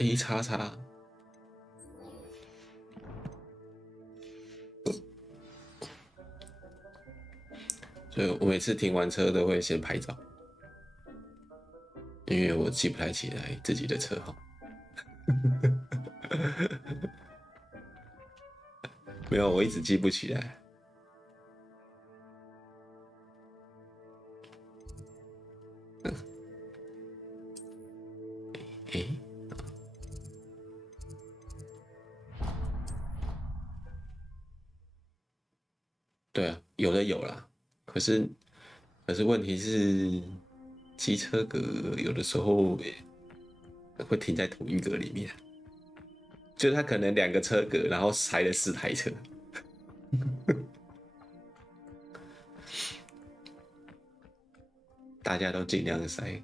A 叉叉。所以我每次停完车都会先拍照，因为我记不太起来自己的车号。没有，我一直记不起来。对啊，有的有啦，可是问题是，机车格有的时候会停在同一格里面，就它可能2个车格，然后塞了4台车。大家都尽量塞。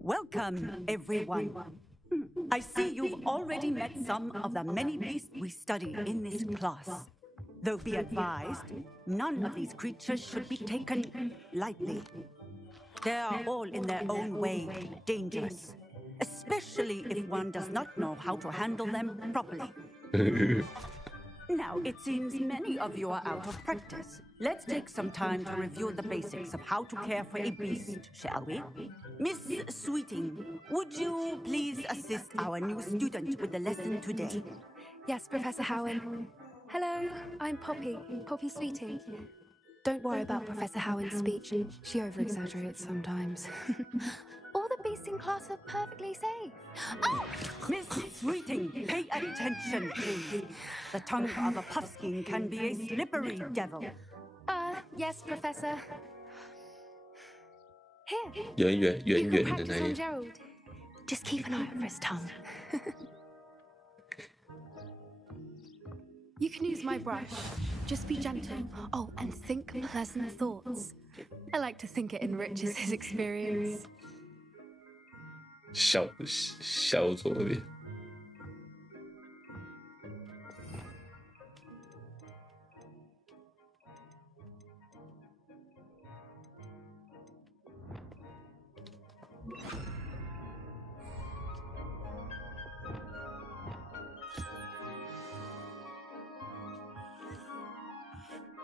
Welcome, everyone. I see you've already met some of the many beasts we study in this class. Though be advised, none of these creatures should be taken lightly. They are all in their own way dangerous, especially if one does not know how to handle them properly. Now, it seems many of you are out of practice. Let's take some time to review the basics of how to care for a beast, shall we? Miss Sweeting, would you please assist our new student with the lesson today? Yes, Professor Howen. Hello, I'm Poppy Sweeting. Don't worry about Professor Howen's speech. She over-exaggerates sometimes. All the beasts in class are perfectly safe. Oh! Miss Sweeting, pay attention, please. The tongue of a puffskein can be a slippery devil. Yes, Professor. Here. 圆圆的那一。 Gerald. Just keep an eye out for his tongue. You can use my brush. Just be gentle. Oh, and think pleasant thoughts. I like to think it enriches his experience. 小左边。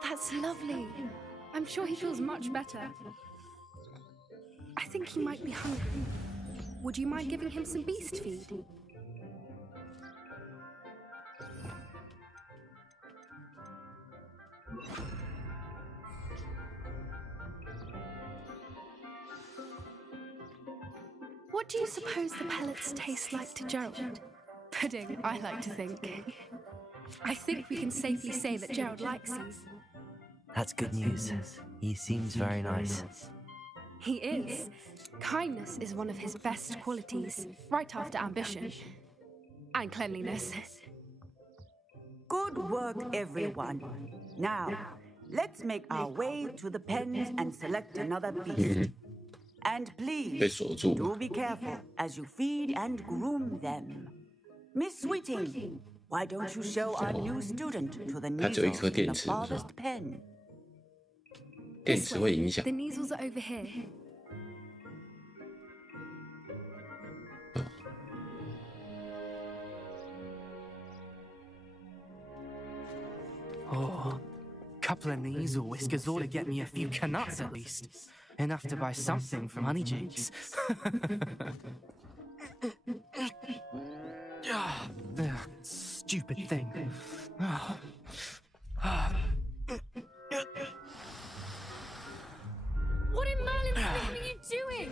That's lovely. I'm sure he feels much better. I think he might be hungry. Would you mind giving him some beast feed? What do you suppose the pellets taste like to Gerald? Pudding, I like to think. I think we can safely say that Gerald likes these. That's good news. He seems very nice. He is. Kindness is one of his best qualities, right after ambition. And cleanliness. Good work, everyone. Now, let's make our way to the pens and select another beast. And please, do be careful as you feed and groom them. Miss Sweeting, why don't you show our new student to the needles in the farthest pen? 电池会影响。 The needles are over here. Oh, couple of knees or whiskers ought to get me a few canuts at least. Enough to buy something from Honeyjakes. Stupid thing. What in Merlin's name are you doing?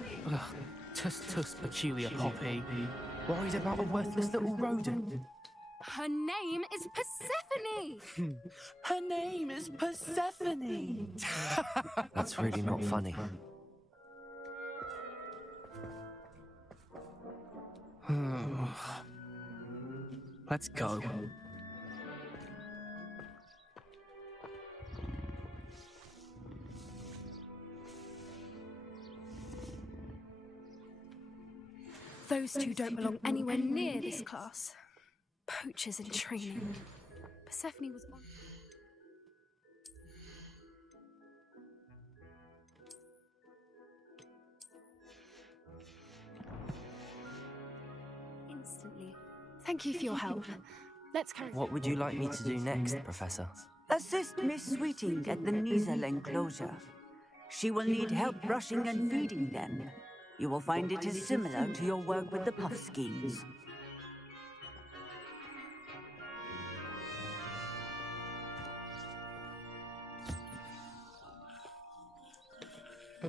Tuss, peculiar Poppy. Worried about a worthless little rodent. Her name is Persephone! Her name is Persephone! That's really not funny. Let's go. Those two don't belong anywhere near this class. Poachers in training. Persephone was on. Instantly. Thank you for your help. Let's carry on. What would you like me to do next, Professor? Assist Miss Sweeting at the Nizel enclosure. She will need help brushing and feeding them. You will find it is similar to your work with the puff schemes.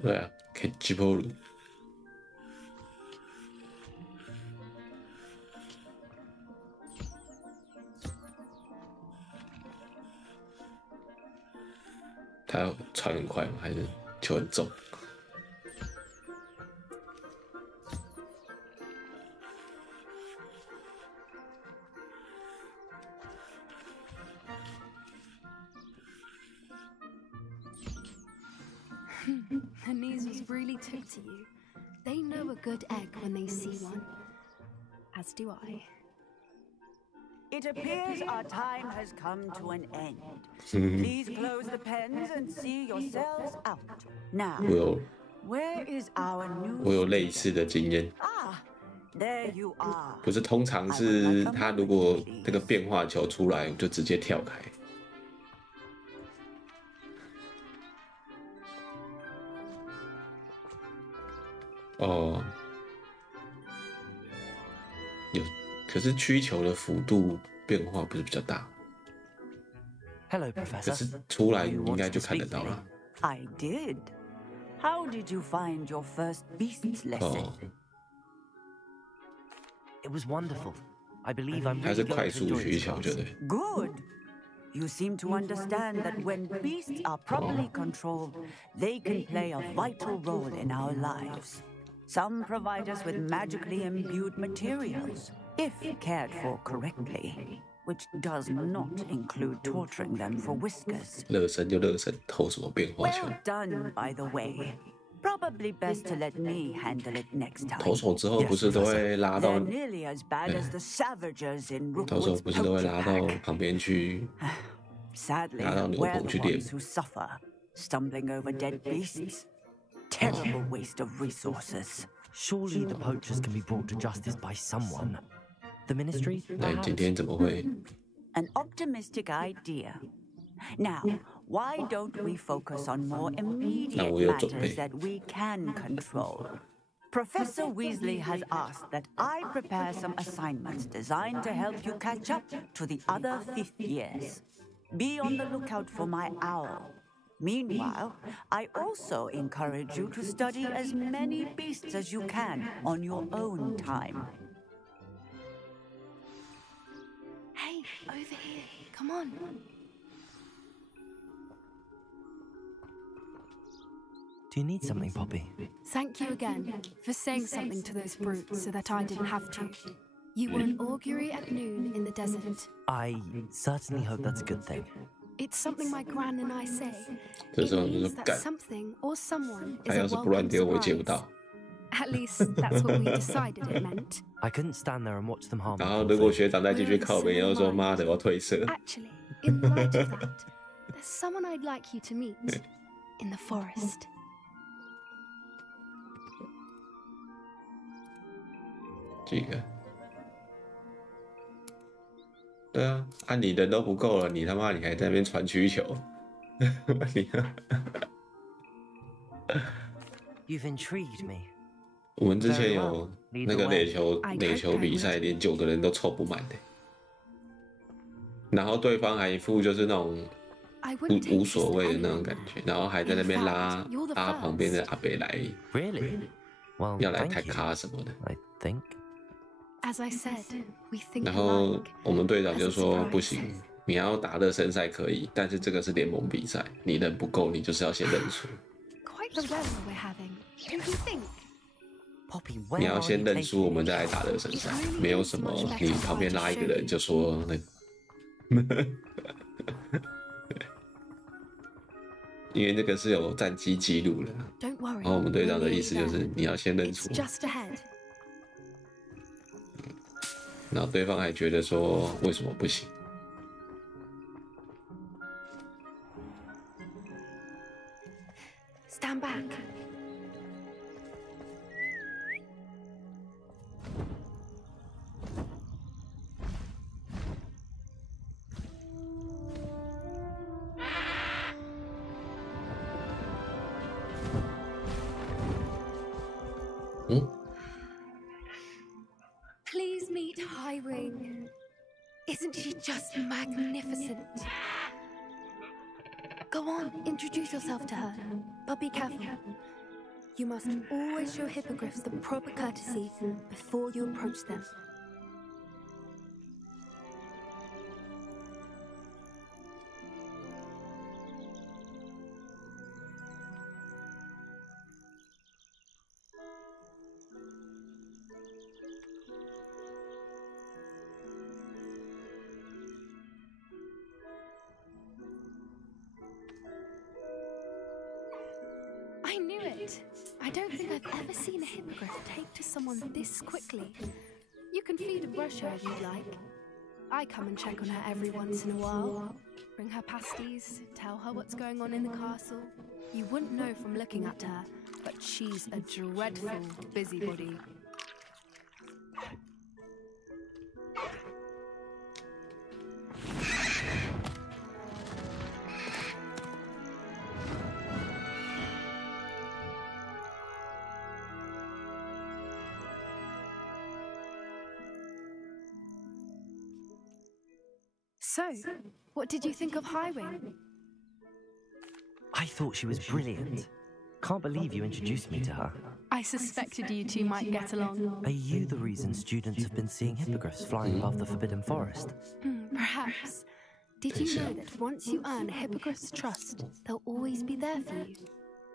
对啊，可以击破路。他要传很快吗？还是球很重？Her knees was really took to you. They know a good egg when they see one. As do I. It appears our time has come to an end. Please close the pens and see yourselves out. Now, 我 where is our new 有类似的经验， Ah, there you are. 不是通常是他如果这个变化球出来，我就直接跳开。哦，有，可是曲球的幅度变化不是比较大， Hello, 可 Professor. 是出来你应该就看得到了。 I did. How did you find your first beasts lesson? 哦， It was wonderful. I believe I'm 它是 really 快 going to 速 enjoy 曲 this 球，对 class. 不对？ Good. You seem to understand that when beasts are properly controlled, they can play a vital role in our lives. Some provide us with magically imbued materials, if cared for correctly, which does not include torturing them for whiskers. 热身就热身，投什么变化球？ Well done, by the way. Probably best to let me handle it next time. 投手之后不是都会拉到 They're nearly as bad as the Savagers in 投手 Rookwood's 不是都会 poacher 拉到 pack. 旁边去？ Sadly, 拿到牛 we're 棚 the 去练。 ones who suffer, stumbling over dead beasts. Terrible waste of resources. Surely the poachers can be brought to justice by someone. The ministry, 那 perhaps? 今天怎么会？ An optimistic idea. Now, why don't we focus on more immediate 那我有准备。 matters that we can control? Professor Weasley has asked that I prepare some assignments designed to help you catch up to the other fifth years. Be on the lookout for my owl. Meanwhile, I also encourage you to study as many beasts as you can on your own time. Hey, over here. Come on. Do you need something, Poppy? Thank you again for saying something to those brutes so that I didn't have to. You were an augury at noon in the desert. I certainly hope that's a good thing. It's something my gran and I say. 这 It 时候你 means 就 that 干， something or someone 他 is 要 a 是不乱 welcome 丢，我接不 surprise. 到。 At least that's what we decided it meant. I couldn't stand there and watch them harm 然后 the 如果 poor 学长再继续靠边，又说妈的我要退社。 Actually, in light of that, there's someone I'd like you to meet in the forest. 几个？对啊，啊你人都不够了，你他妈你还在那边传需求，你 You've intrigued me. 我们之前有那个垒球比赛，连9个人都凑不满的，然后对方还一副就是那种 I wouldn't take 无 this 所 to 谓的那种 anyone. 感觉，然后还在那边拉 In fact, you're the 拉旁边的 first. 阿北来 Really? Well, 要来 thank 抬 you. 咖什么的， I think. As I said, we think 然后 alike. 我们队长就 As a 说 surprise. 不行，你要打热身赛可以，但是这个是联盟比赛，你人不够，你就是要先认输。 Quite the weather we're having. Don't you think? Poppy, 你 where 要 are 先 you 认输，我 taking 们 me? 再来打热身赛，没有什么你旁边拉一个人就说那，因为那个是有战绩记录的。 Don't worry. 然后我们队长的 we're 意思就 nearly 是 there. 你要先认输 It's。just ahead. 然后对方还觉得说为什么不行？ Stand back. Please meet Highwing. Isn't she just magnificent? Go on, introduce yourself to her, but be careful. You must always show hippogriffs the proper courtesy before you approach them. I knew it. I don't think I've ever seen a hippogriff take to someone this quickly. You can feed and brush her if you'd like. I come and check on her every once in a while. Bring her pasties, tell her what's going on in the castle. You wouldn't know from looking at her, but she's a dreadful busybody. So, what did you think of Highwing? I thought she was brilliant. Can't believe you introduced me to her. I suspected you two might get along. Are you the reason students have been seeing hippogriffs flying above the Forbidden Forest? Perhaps. Did you know that once you earn a hippogriff's trust, they'll always be there for you?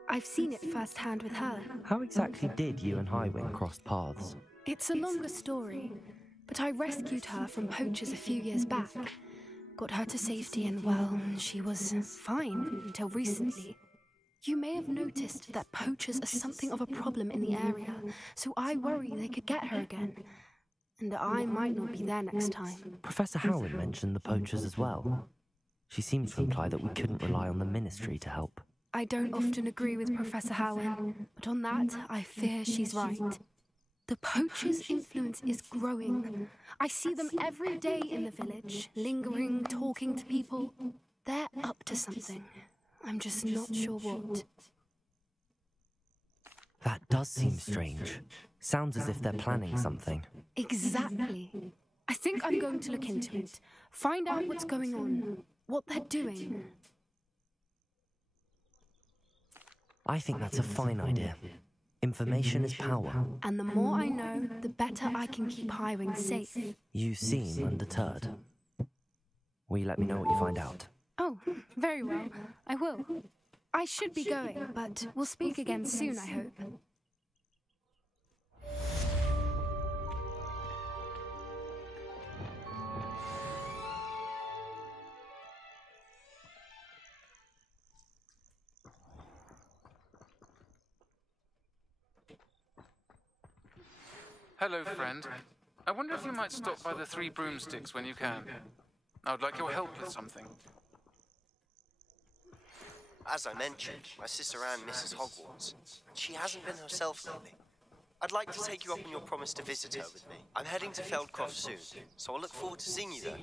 I've seen it firsthand with her. How exactly did you and Highwing cross paths? It's a longer story, but I rescued her from poachers a few years back. Got her to safety and, well, she was fine until recently. You may have noticed that poachers are something of a problem in the area, so I worry they could get her again. And I might not be there next time. Professor Howard mentioned the poachers as well. She seems to imply that we couldn't rely on the Ministry to help. I don't often agree with Professor Howard, but on that, I fear she's right. The poachers' influence is growing. I see them every day in the village, lingering, talking to people. They're up to something. I'm just not sure what. That does seem strange. Sounds as if they're planning something. Exactly. I think I'm going to look into it. Find out what's going on, what they're doing. I think that's a fine idea. Information is power. And the more I know, the better I can keep Highwing safe. You seem undeterred. Will you let me know what you find out? Oh, very well. I will. I should be going, but we'll speak again soon, I hope. Hello, friend. I wonder if you might stop by the Three Broomsticks when you can. I would like your help with something. As I mentioned, my sister Anne misses Hogwarts. She hasn't been herself lately. I'd like to take you up on your promise to visit her with me. I'm heading to Feldcroft soon, so I'll look forward to seeing you there.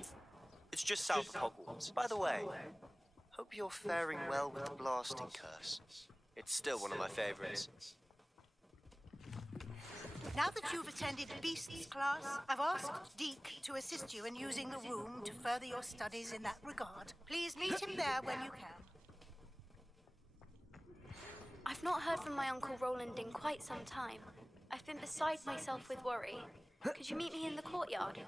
It's just south of Hogwarts. By the way, hope you're faring well with the blasting curse. It's still one of my favorites. Now that you've attended Beasts class, I've asked Deke to assist you in using the room to further your studies in that regard. Please meet him there when you can. I've not heard from my Uncle Roland in quite some time. I've been beside myself with worry. Could you meet me in the courtyard?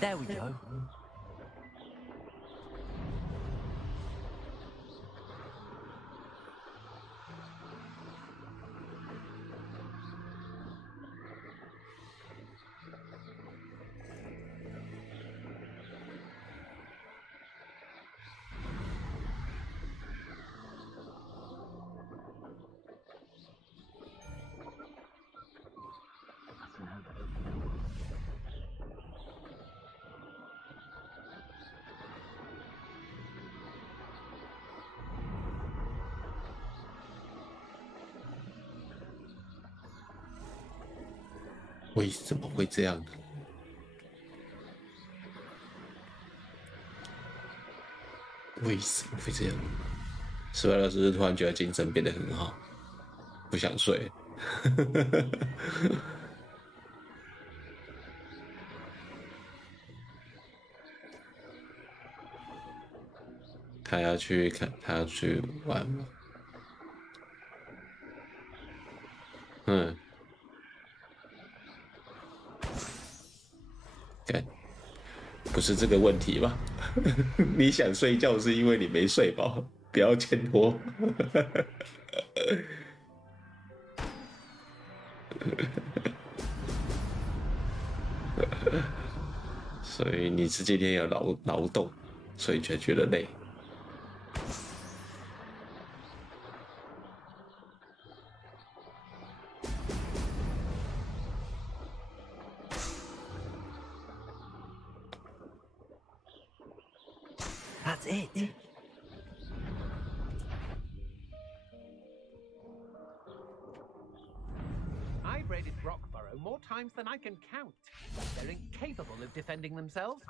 There we go.为什么会这样呢？为什么会这样？史莱老师突然觉得精神变得很好，不想睡。他要去看，他要去玩吗？看，不是这个问题吧？你想睡觉是因为你没睡饱，不要牵拖。所以你这几天有劳动，所以才觉得累。That's it. I've raided Brockborough more times than I can count. They're incapable of defending themselves.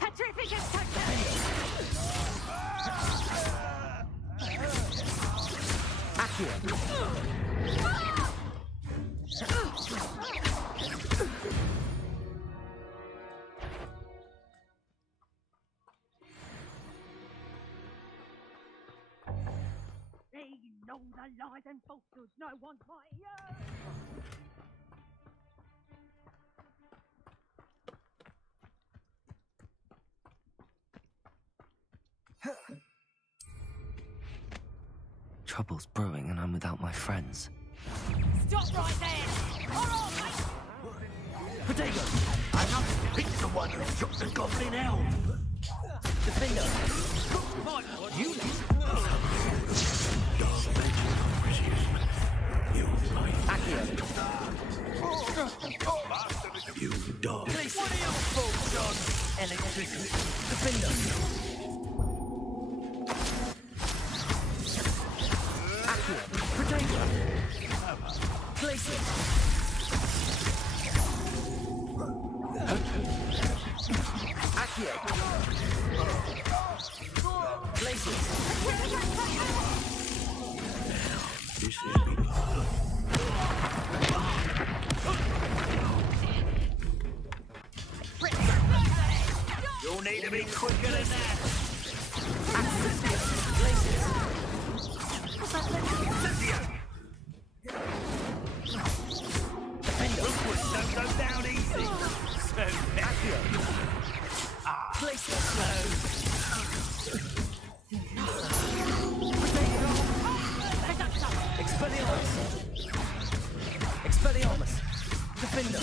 Petrificus They know the lies and falsehoods no one's my Trouble's brewing and I'm without my friends. Stop right there! All right! Potato! I'm not the one who took the goblin elf! Defender! You You dog. What are your faults, John? Electricity. Defender! Potato! Place it! Accio! Place it! This is me. You'll need to be quicker than that. Don't go down easy. So Place it! Expelliarmus! Expelliarmus! Defender!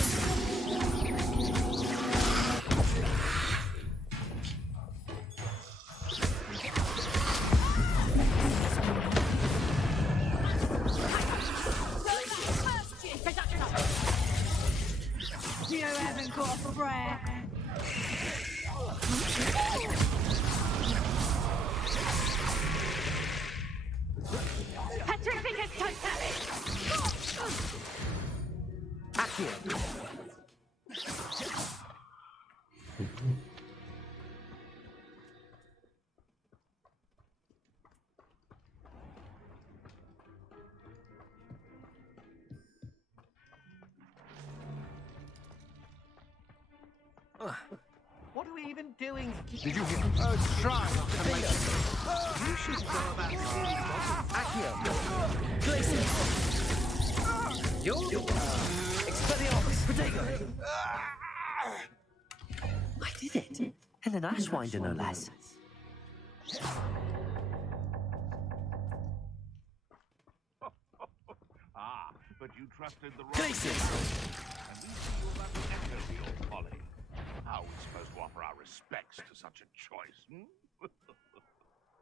You haven't got a breath. Petrificus totalis! Accio! What are we even doing? Did you hear? Try not to make You should go about stealing Accio! Place it! you. Expelliarmus! Potato! I did it. And an Ashwinder, no less. Ah, but you trusted the wrong Places! And we see you about to echo your folly. How are we supposed to offer our respects to such a choice,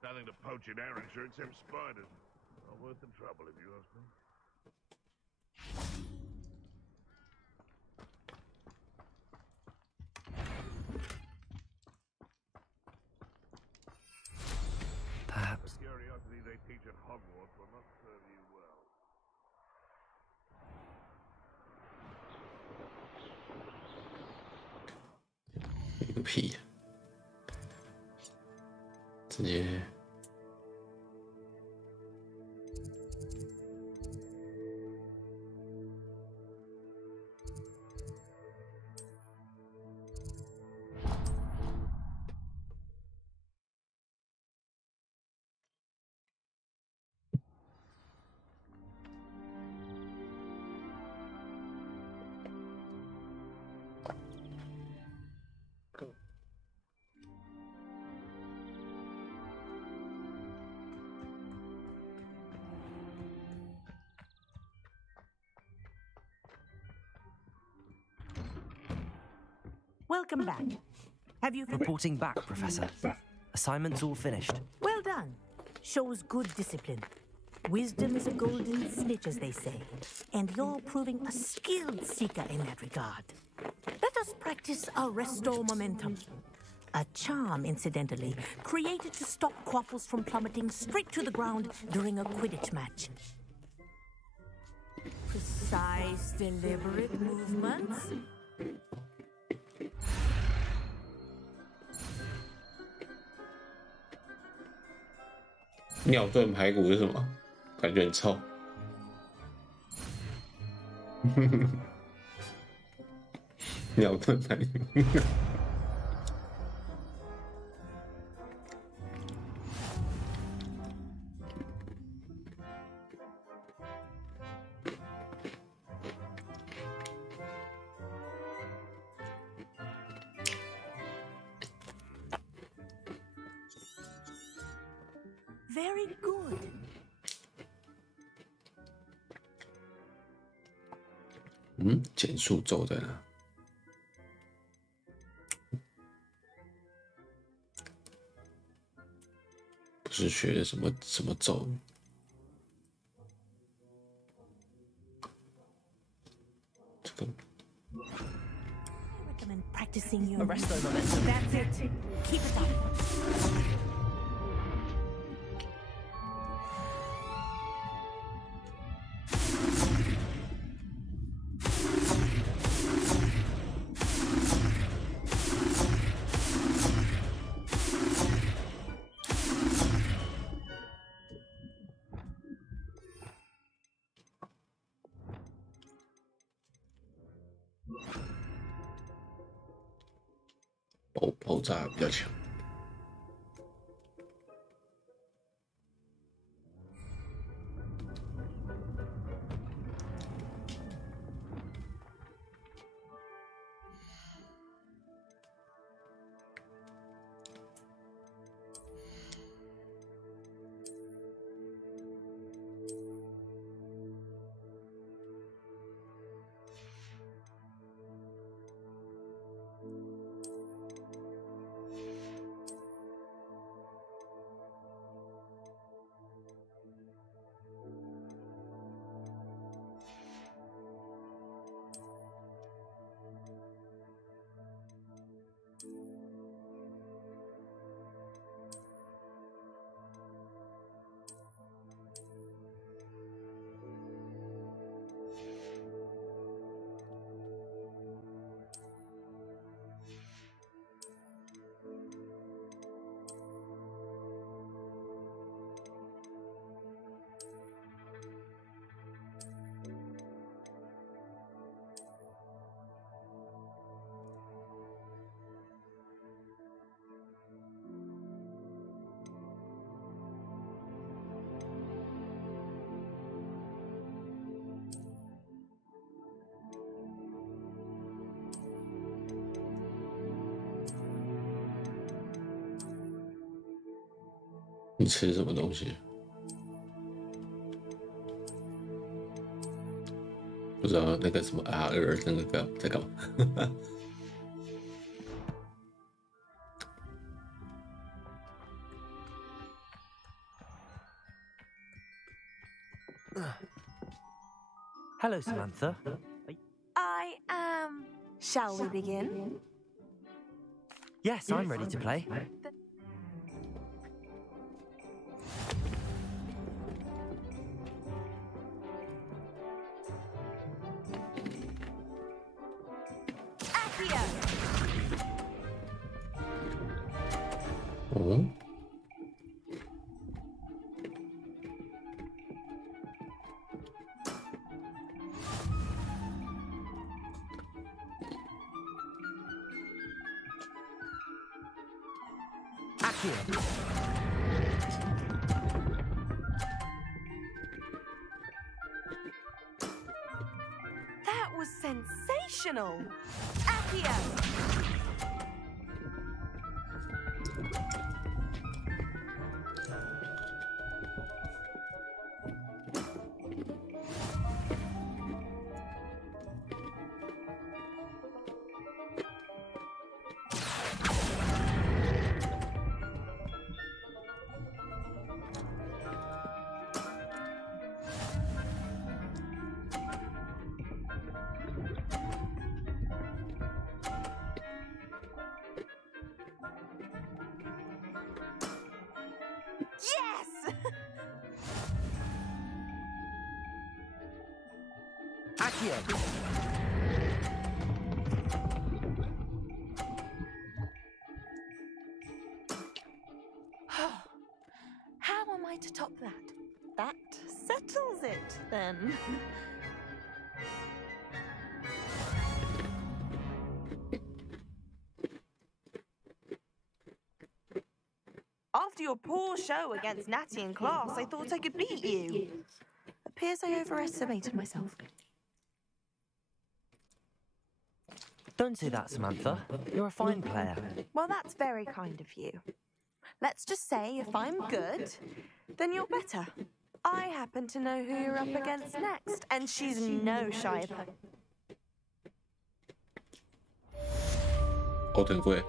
Nothing to poach in errand shirt except spiders. Not worth the trouble, if you ask me. Perhaps. The curiosity they teach at Hogwarts will not serve you well.个屁！直接Welcome back. Have you finished? Reporting back, Professor. Assignment's all finished. Well done. Shows good discipline. Wisdom is a golden snitch, as they say. And you're proving a skilled seeker in that regard. Let us practice our restore momentum. A charm, incidentally, created to stop quaffles from plummeting straight to the ground during a Quidditch match. Precise, deliberate movements.尿炖排骨是什么？感觉很臭。尿炖排骨。Very good.减速咒在哪？不是学的什么咒？ I recommend practicing your resto momentum. That's it. Keep it up.爆炸比较强。你吃什么东西？不知道那个什么 R2那个在干嘛？Hello, Samantha. I am. Shall we begin? Yes, I'm ready to play. Oh. That was sensational! Accio! Yes! Accio! How am I to top that? That settles it, then. After your poor show against Natty in class, I thought I could beat you. Appears I overestimated myself. Don't say that, Samantha. You're a fine player. Well, that's very kind of you. Let's just say if I'm good, then you're better. I happen to know who you're up against next, and she's no shy of her. 欧腾贵。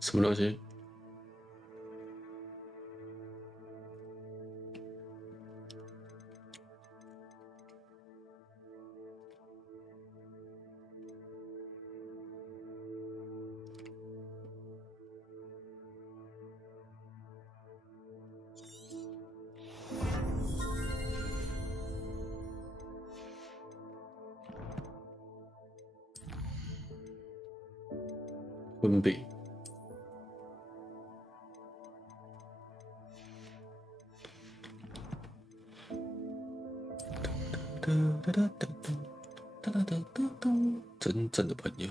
什么东西？婚饼。真正的朋友。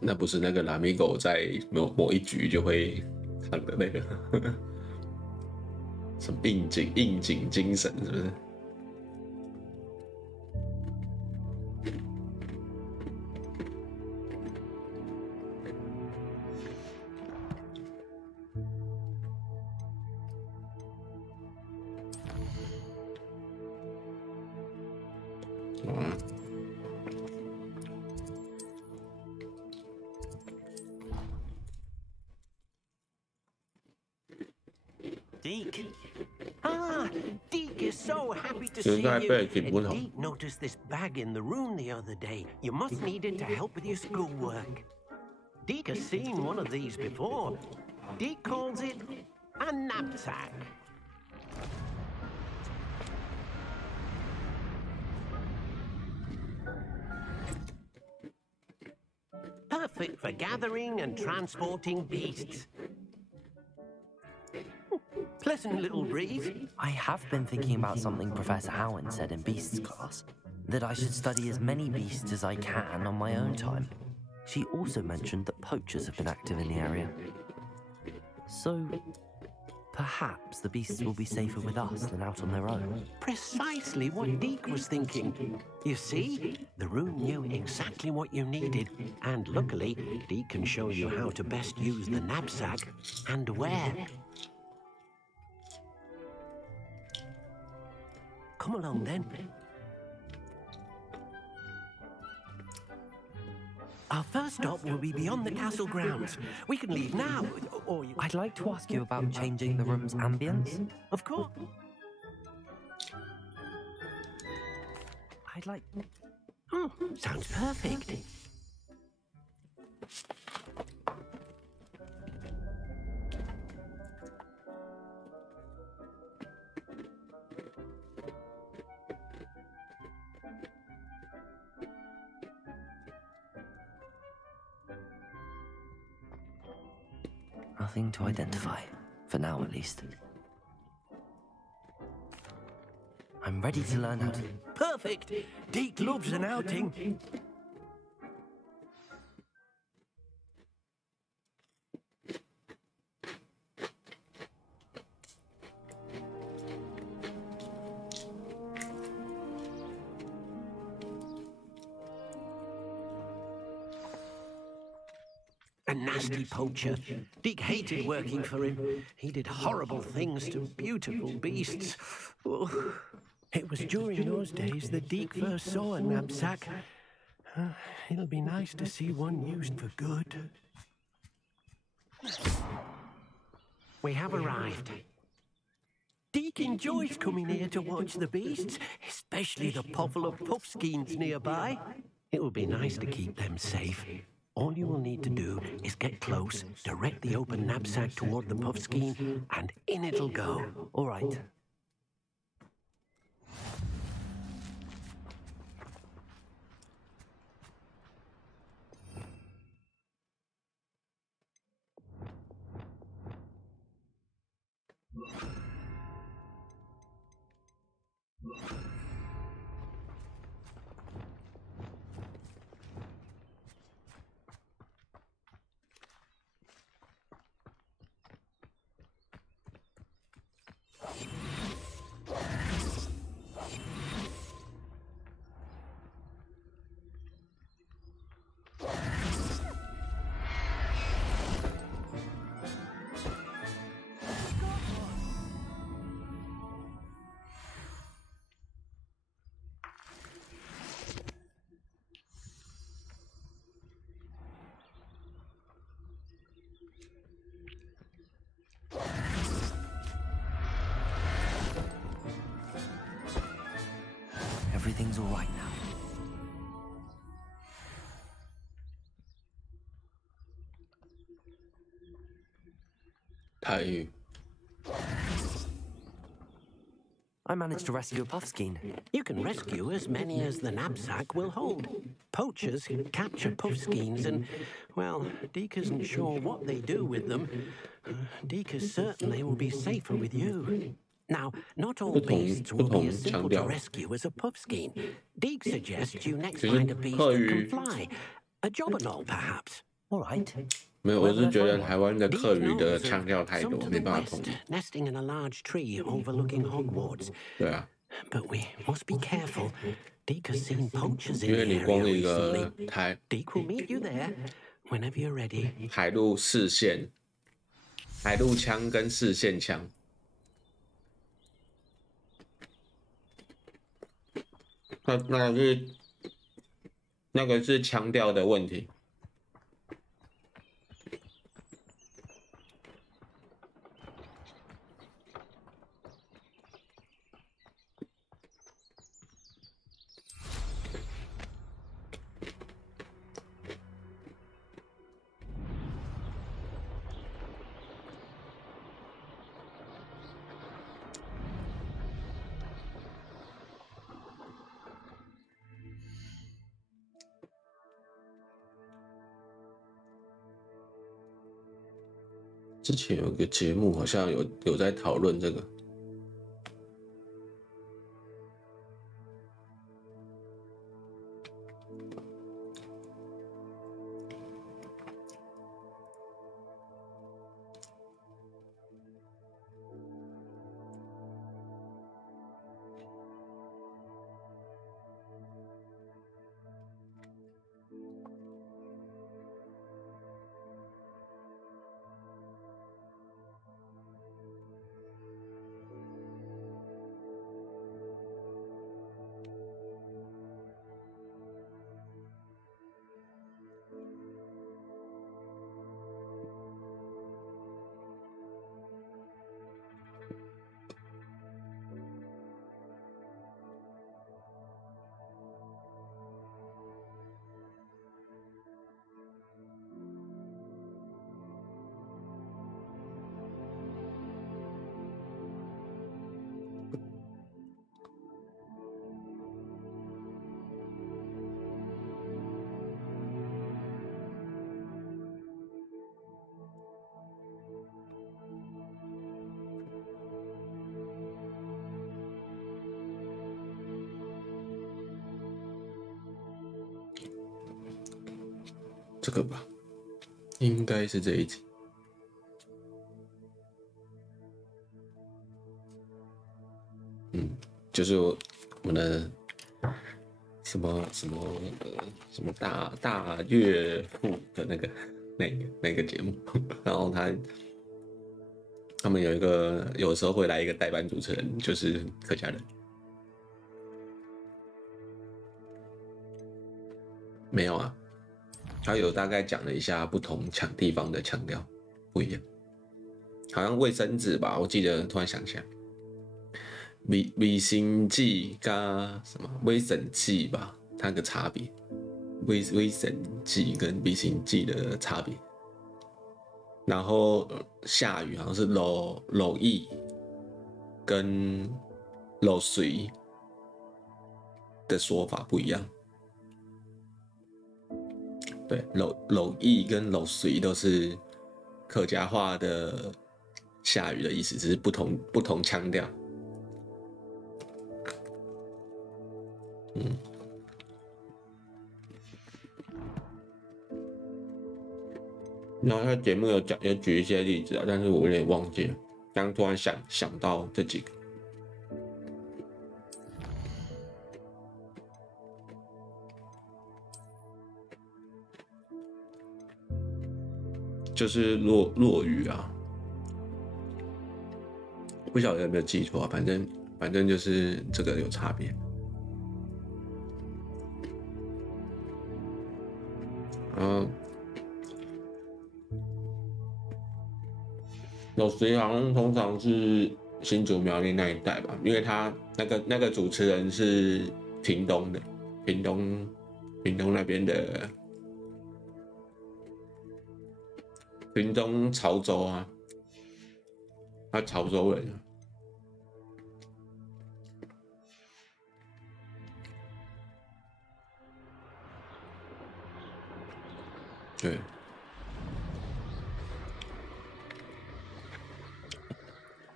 那不是那个拉米狗在某一局就会唱的那个什么应景精神，是不是？Deke, Ah, Deke is so happy to 只是 see 在 you. 背景不同。 Deke noticed this bag in the room the other day. You must need it to help with your schoolwork. Deke has seen one of these before. Deke calls it a knapsack. Perfect for gathering and transporting beasts. Pleasant little breeze. I have been thinking about something Professor Howin said in Beasts class. That I should study as many beasts as I can on my own time. She also mentioned that poachers have been active in the area. So, perhaps the beasts will be safer with us than out on their own. Precisely what Deke was thinking. You see, the room knew exactly what you needed, and luckily, Deke can show you how to best use the knapsack and where. Come along then. Our first stop will be beyond the castle grounds. We can leave now, or you... I'd like to ask you about changing the room's ambience. Of course. I'd like... Oh, sounds perfect. Nothing to identify, for now at least. I'm ready to learn how to... Perfect! Deke loves an outing. A nasty poacher. Deke hated working for him. He did horrible things to beautiful beasts. Oh. It was during those days that Deke first saw a knapsack. It'll be nice to see one used for good. We have arrived. Deke enjoys coming here to watch the beasts, especially the potful of puffskeins nearby. It would be nice to keep them safe. All you will need to do is get close, direct the open knapsack toward the puffskein, and in it'll go. All right. Everything's all right now. I managed to rescue a puffskein. You can rescue as many as the knapsack will hold. Poachers capture puffskeins and, well, Deke isn't sure what they do with them. Deke is certain they will be safer with you. Now, not all beasts will be as simple to rescue as a puffskein. Deke suggests you next find a beast that can fly. A jobberknoll, perhaps. All right. 没有，我是觉得台湾的客语的腔调太多，没办法统一。 Nesting in a large tree overlooking Hogwarts. 对啊。 But we must be careful. Deke has seen poachers in 因为 the 你光 area 一个 recently. Deke will meet you there whenever you're ready. 海陆四线，海陆腔跟四线腔。 那个是腔调的问题。之前有个节目好像有在讨论这个。这个吧，应该是这一集。就是我们的什么大岳父的那个节目，然后他们有时候会来一个代班主持人，就是客家人。没有啊。他有大概讲了一下不同地方的腔调不一样，好像卫生纸吧，我记得突然想起来，卫生纸加什么卫生纸吧，它的差别，卫生纸跟卫生纸的差别。然后下雨好像是落雨跟落水的说法不一样。对，漏意跟漏水都是客家话的下雨的意思，只是不同腔调。然后他节目有举一些例子啊，但是我有点忘记了，刚突然想到这几个。就是落雨啊，不晓得有没有记错啊，反正就是这个有差别。有时好像通常是新竹苗栗那一带吧，因为他那个主持人是屏东的，屏东那边的。屏东潮州啊，他潮州人啊。对。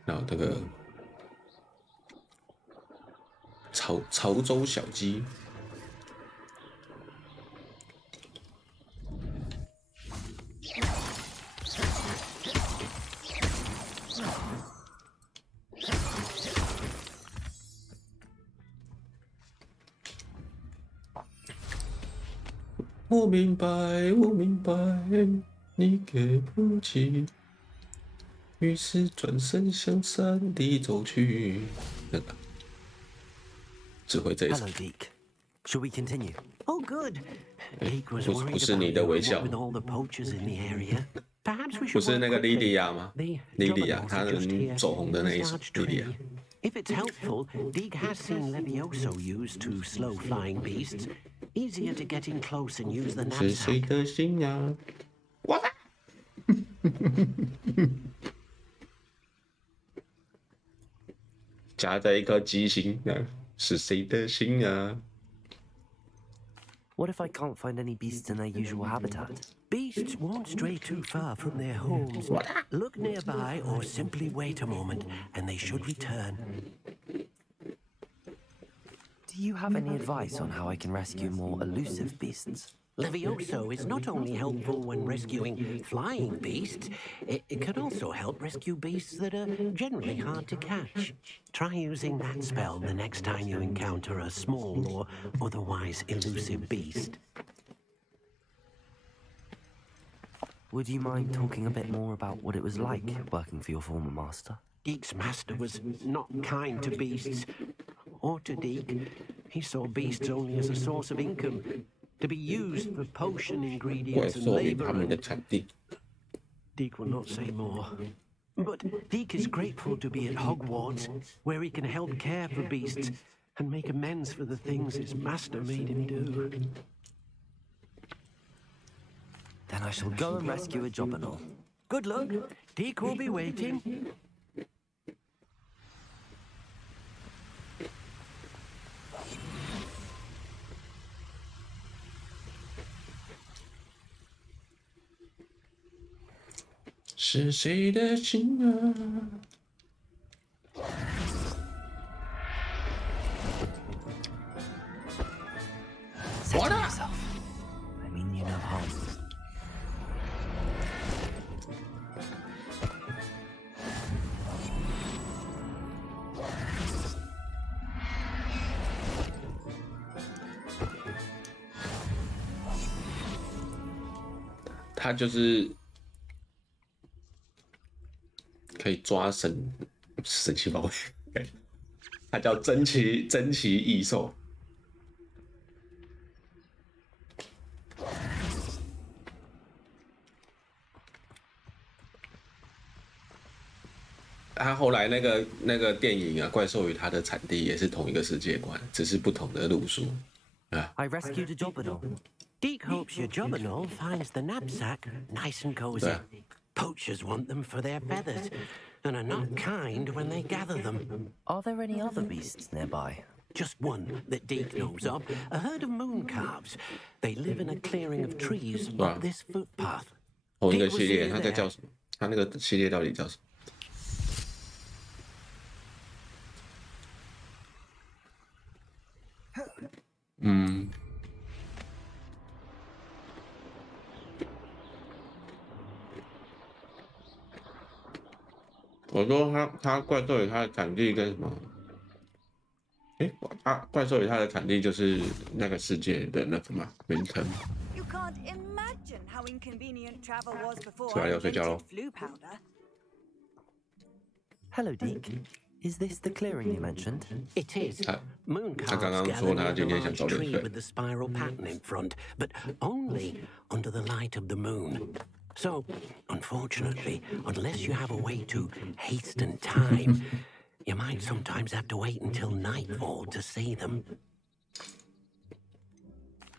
然后这个潮州小鸡。我明白，你给不起，于是转身向山里走去。那个，只会这一首。 Hello, Deke. Shall we continue? Oh, good. Deke was worried 不是你的微笑。 with all the poachers in the area. Perhaps we 不 should 是那个 work quickly. 莉莉娅吗？莉莉娅，她能走红的那一首莉莉娅。 If it's helpful, Deke has seen Levioso used to slow flying beasts. Easier to get in close and use the 是谁 knapsack. 的心呀？我的。夹着一颗鸡心，是谁的心啊？ What if I can't find any beasts in their usual habitat? Beasts won't stray too far from their homes. Look nearby or simply wait a moment, and they should return. Do you have any advice on how I can rescue more elusive beasts? Levioso is not only helpful when rescuing flying beasts, it can also help rescue beasts that are generally hard to catch. Try using that spell the next time you encounter a small or otherwise elusive beast. Would you mind talking a bit more about what it was like working for your former master? Deek's master was not kind to beasts, or to Deek. He saw beasts only as a source of income, to be used for potion ingredients and labor. Deek will not say more. But Deek is grateful to be at Hogwarts, where he can help care for beasts and make amends for the things his master made him do. Then I shall go and rescue a Jobberknoll. Good luck. Deek will be waiting.是谁的心啊？ What up? I mean you no harm.他就是可以抓神奇宝贝，它叫珍奇异兽。他后来那个电影啊，《怪兽与它的产地》也是同一个世界观，只是不同的路数啊。I rescued a Jobberknoll. Deek hopes your Jobberknoll finds the knapsack nice and cozy. Poachers want them for their feathers, and are not kind when they gather them. Are there any other beasts nearby? Just one that Deek knows of, a herd of moon calves. They live in a clearing of trees up this footpath. 同一个系列，它在叫什么？它那个系列到底叫什么？嗯。 我说他怪兽与它的产地跟什么？怪兽与它的产地就是那个世界的那个嘛名称。出来要睡觉喽。Hello, Deek. Is this the clearing you mentioned? It is. Moon calves 他刚刚说他今天想 gather 早 in a 点 large 睡 tree。with the spiral pattern in front, but only under the light of the moon. So, unfortunately, unless you have a way to hasten time, you might sometimes have to wait until nightfall to see them.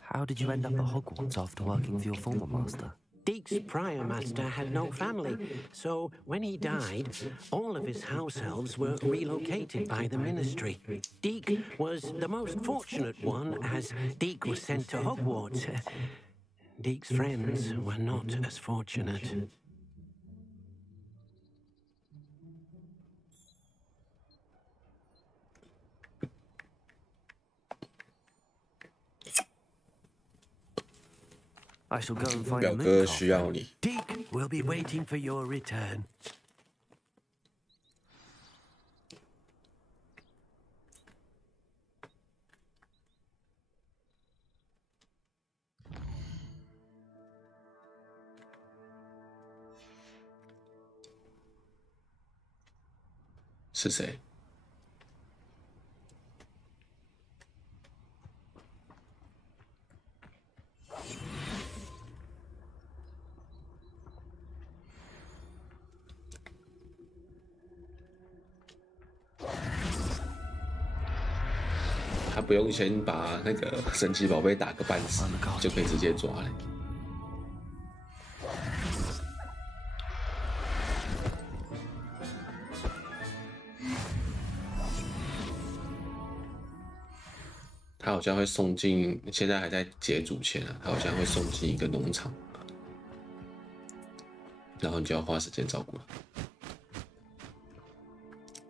How did you end up at Hogwarts after working for your former master? Deek's prior master had no family, so when he died, all of his house elves were relocated by the ministry. Deek was the most fortunate one, as Deek was sent to Hogwarts. Deek's friends were not as fortunate. I shall go and find 表 a 哥 moon 需要你。 Deek will be waiting for your return. 是谁？他不用先把那个神奇宝贝打个半死，就可以直接抓了。他好像会送进，现在还在解组前啊，他好像会送进一个农场，然后你就要花时间照顾了。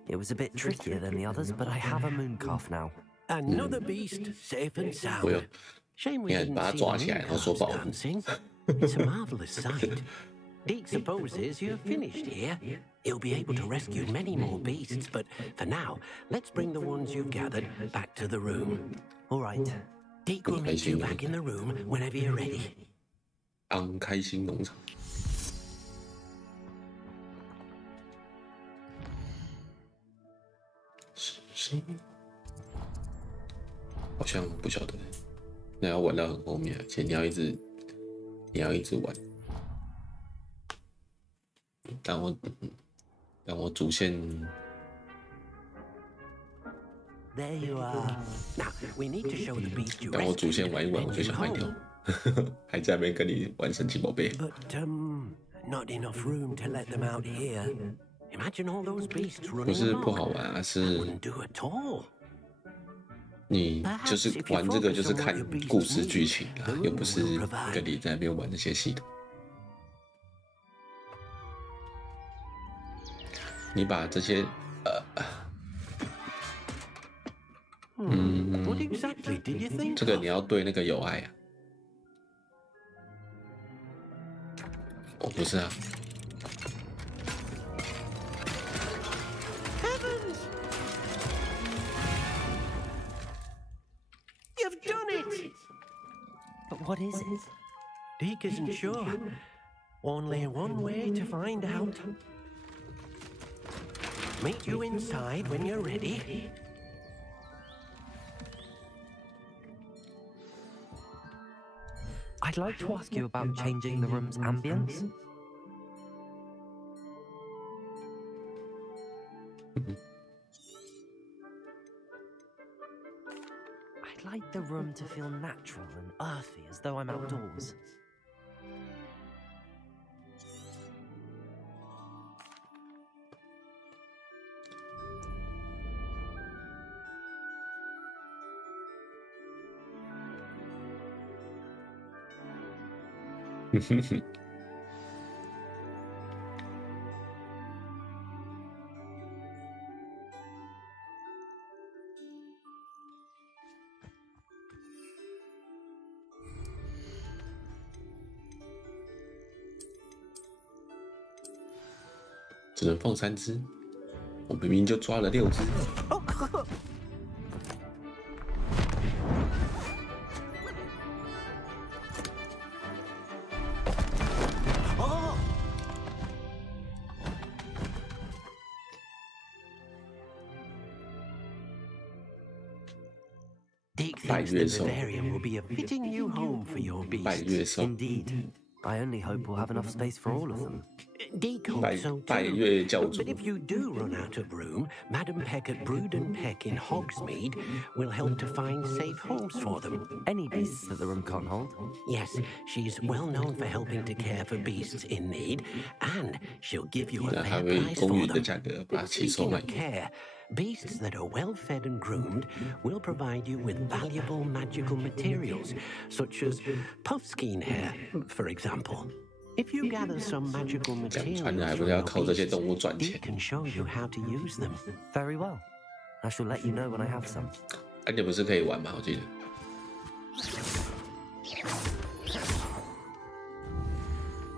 It was a bit trickier than the others, but I have a moon calf now. Another beast, safe and 我有 sound. Shame we 你看 didn't 把它 see 抓 the 起来， moon 然后说 calves 保护。 dancing. It's a marvelous sight. Deke supposes you're finished here. He'll be able to rescue many more beasts, but for now, let's bring the ones you've gathered back to the room. All right. Deke will meet you back in the room whenever you're ready. 昂开心农场。是，好像不晓得，那要玩到很后面，而且你要一直玩。但我主线。There you are. Now we need to show the beast you 但我主 rescued. 线玩一玩，我就想卖掉，还在那边跟你玩神奇宝贝。 But not enough room to let them out here. Imagine all those beasts 不 running 是不 amok. 好玩啊，是 Wouldn't do at all. 你就是玩这个就是看故事剧情啊，又不是跟你在那边玩那些系统。你把这些What exactly did you think? 这个你要对那个有爱啊。哦，不是啊。 You've done it! But what is it? Deke isn't sure. Only one way to find out. Meet you inside when you're ready. I'd like to ask you about changing the room's ambience. I'd like the room to feel natural and earthy, as though I'm outdoors. Hehehe 只能放3只，我明明就抓了6只。Deke thinks the vivarium will be a fitting new home for your beasts. Indeed. I only hope we'll have enough space for all of them. Deke hopes so too. But if you do run out of room, Madam Peck at Brood and Peck in Hogsmeade will help to find safe homes for them. Any beasts that the room can't hold? Yes, she's well known for helping to care for beasts in need, and she'll give you a fair price for them. Speaking of care, beasts that are well fed and groomed will provide you with valuable magical materials, such as puffskein hair, for example. If you gather some magical materials from your beasts, Deke can show you how to use them. Very well. I shall let you know when I have some. 而且不是可以玩吗？我记得。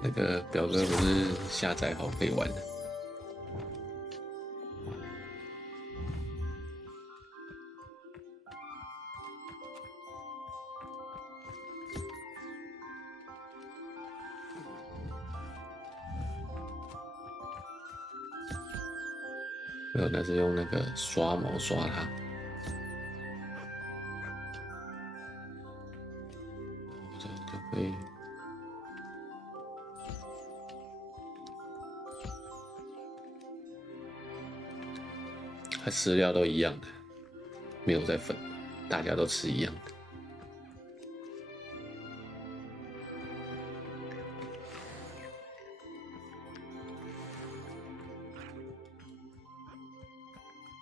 那个表哥不是下载好可以玩的。没有，那是用那个刷毛刷它。这就可以。它饲料都一样的，没有在分，大家都吃一样的。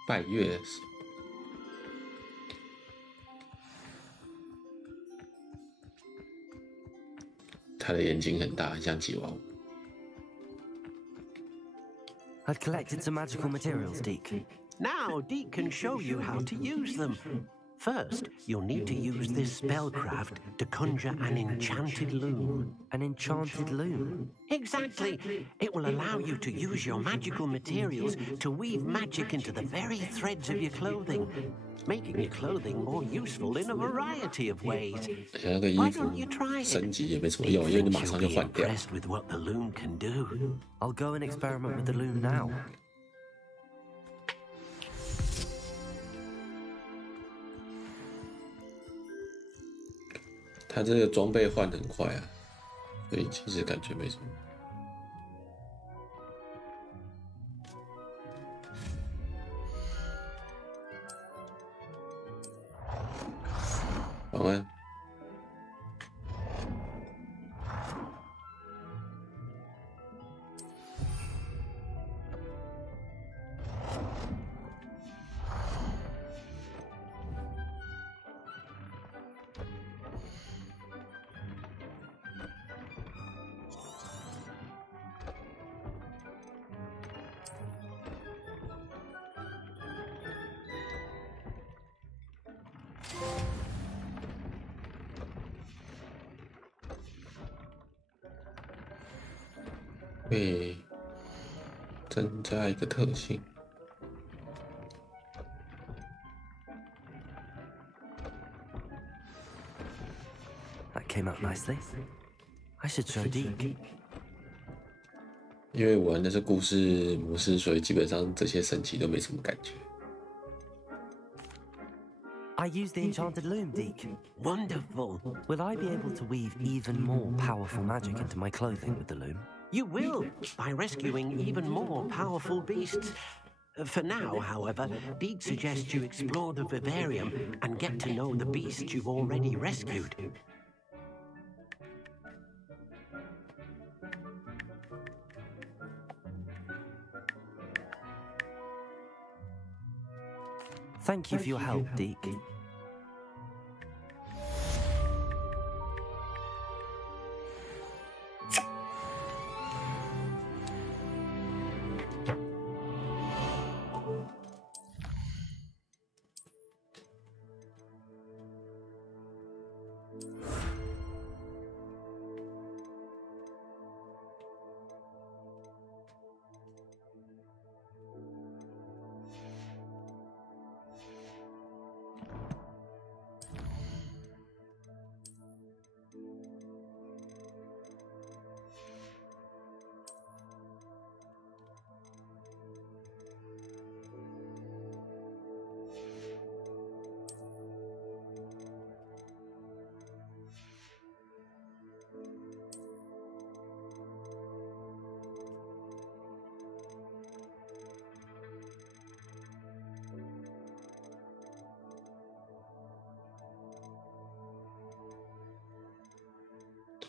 拜月，他的眼睛很大，很像吉娃娃。I've collected some magical materials, Deke. Now, Deke can show you how to use them. First, you'll need to use this spellcraft to conjure an enchanted loom. An enchanted loom? Exactly. It will allow you to use your magical materials to weave magic into the very threads of your clothing, making your clothing more useful in a variety of ways. Why don't you try it? 升级也没什么用，因为你马上就换掉。 Impressed with what the loom can do. I'll go and experiment with the loom now. 他这个装备换得很快啊，所以其实感觉没什么。晚安。会增加一个特性。That came out nicely. I should show Deke. 因为我玩的是故事模式，所以基本上这些升级都没什么感觉。 I use the enchanted loom, Deke. Wonderful. Will I be able to weave even more powerful magic into my clothing with the loom? You will, by rescuing even more powerful beasts. For now, however, Deke suggests you explore the vivarium and get to know the beasts you've already rescued. Thank you for your help, Deke.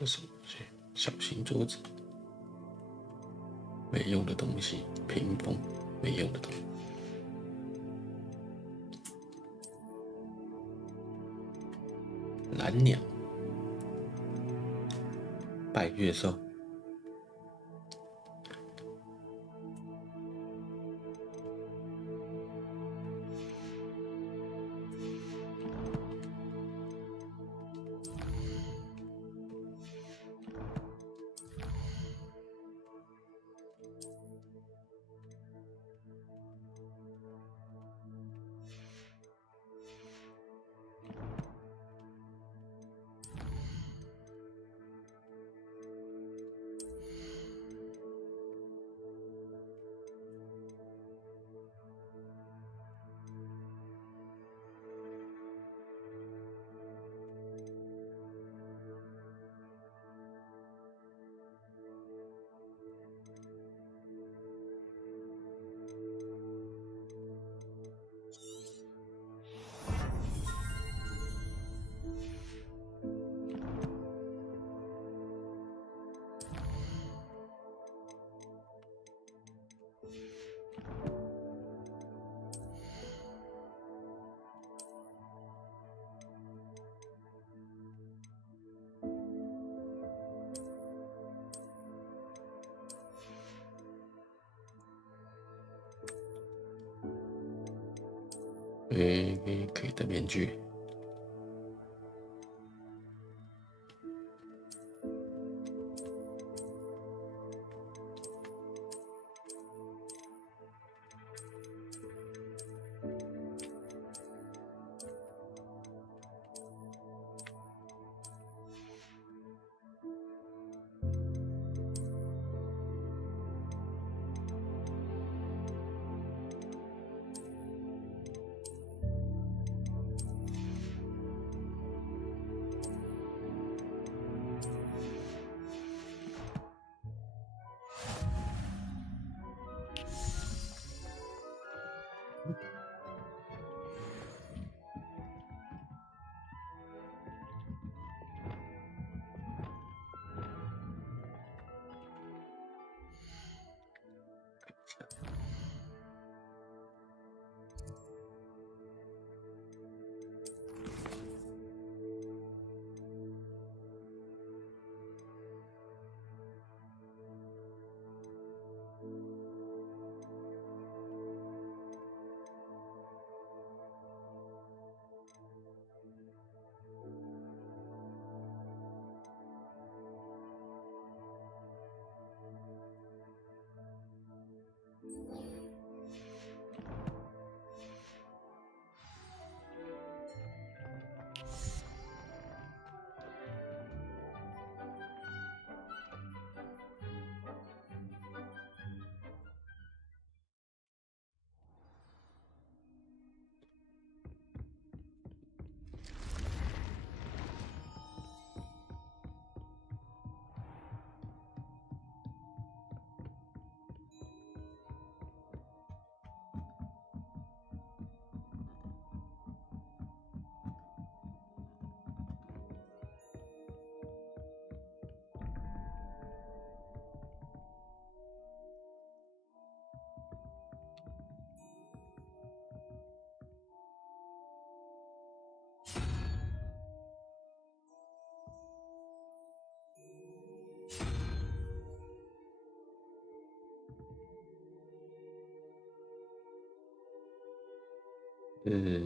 这什么东西？小型桌子，没用的东西，屏风，没用的东西。蓝鸟，拜月兽。可以戴面具。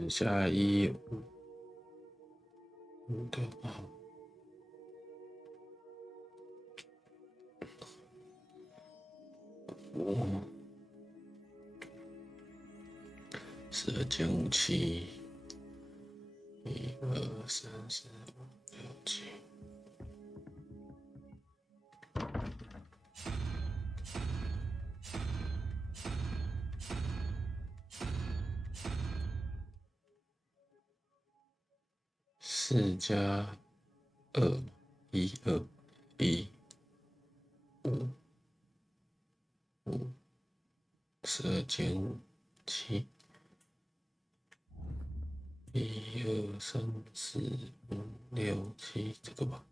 下1、5的话，12减5、7，1、2、3、4、5、6、7。4加2，1、2、1、5、12减7，1、2、3、4、5、6、7，这个吧。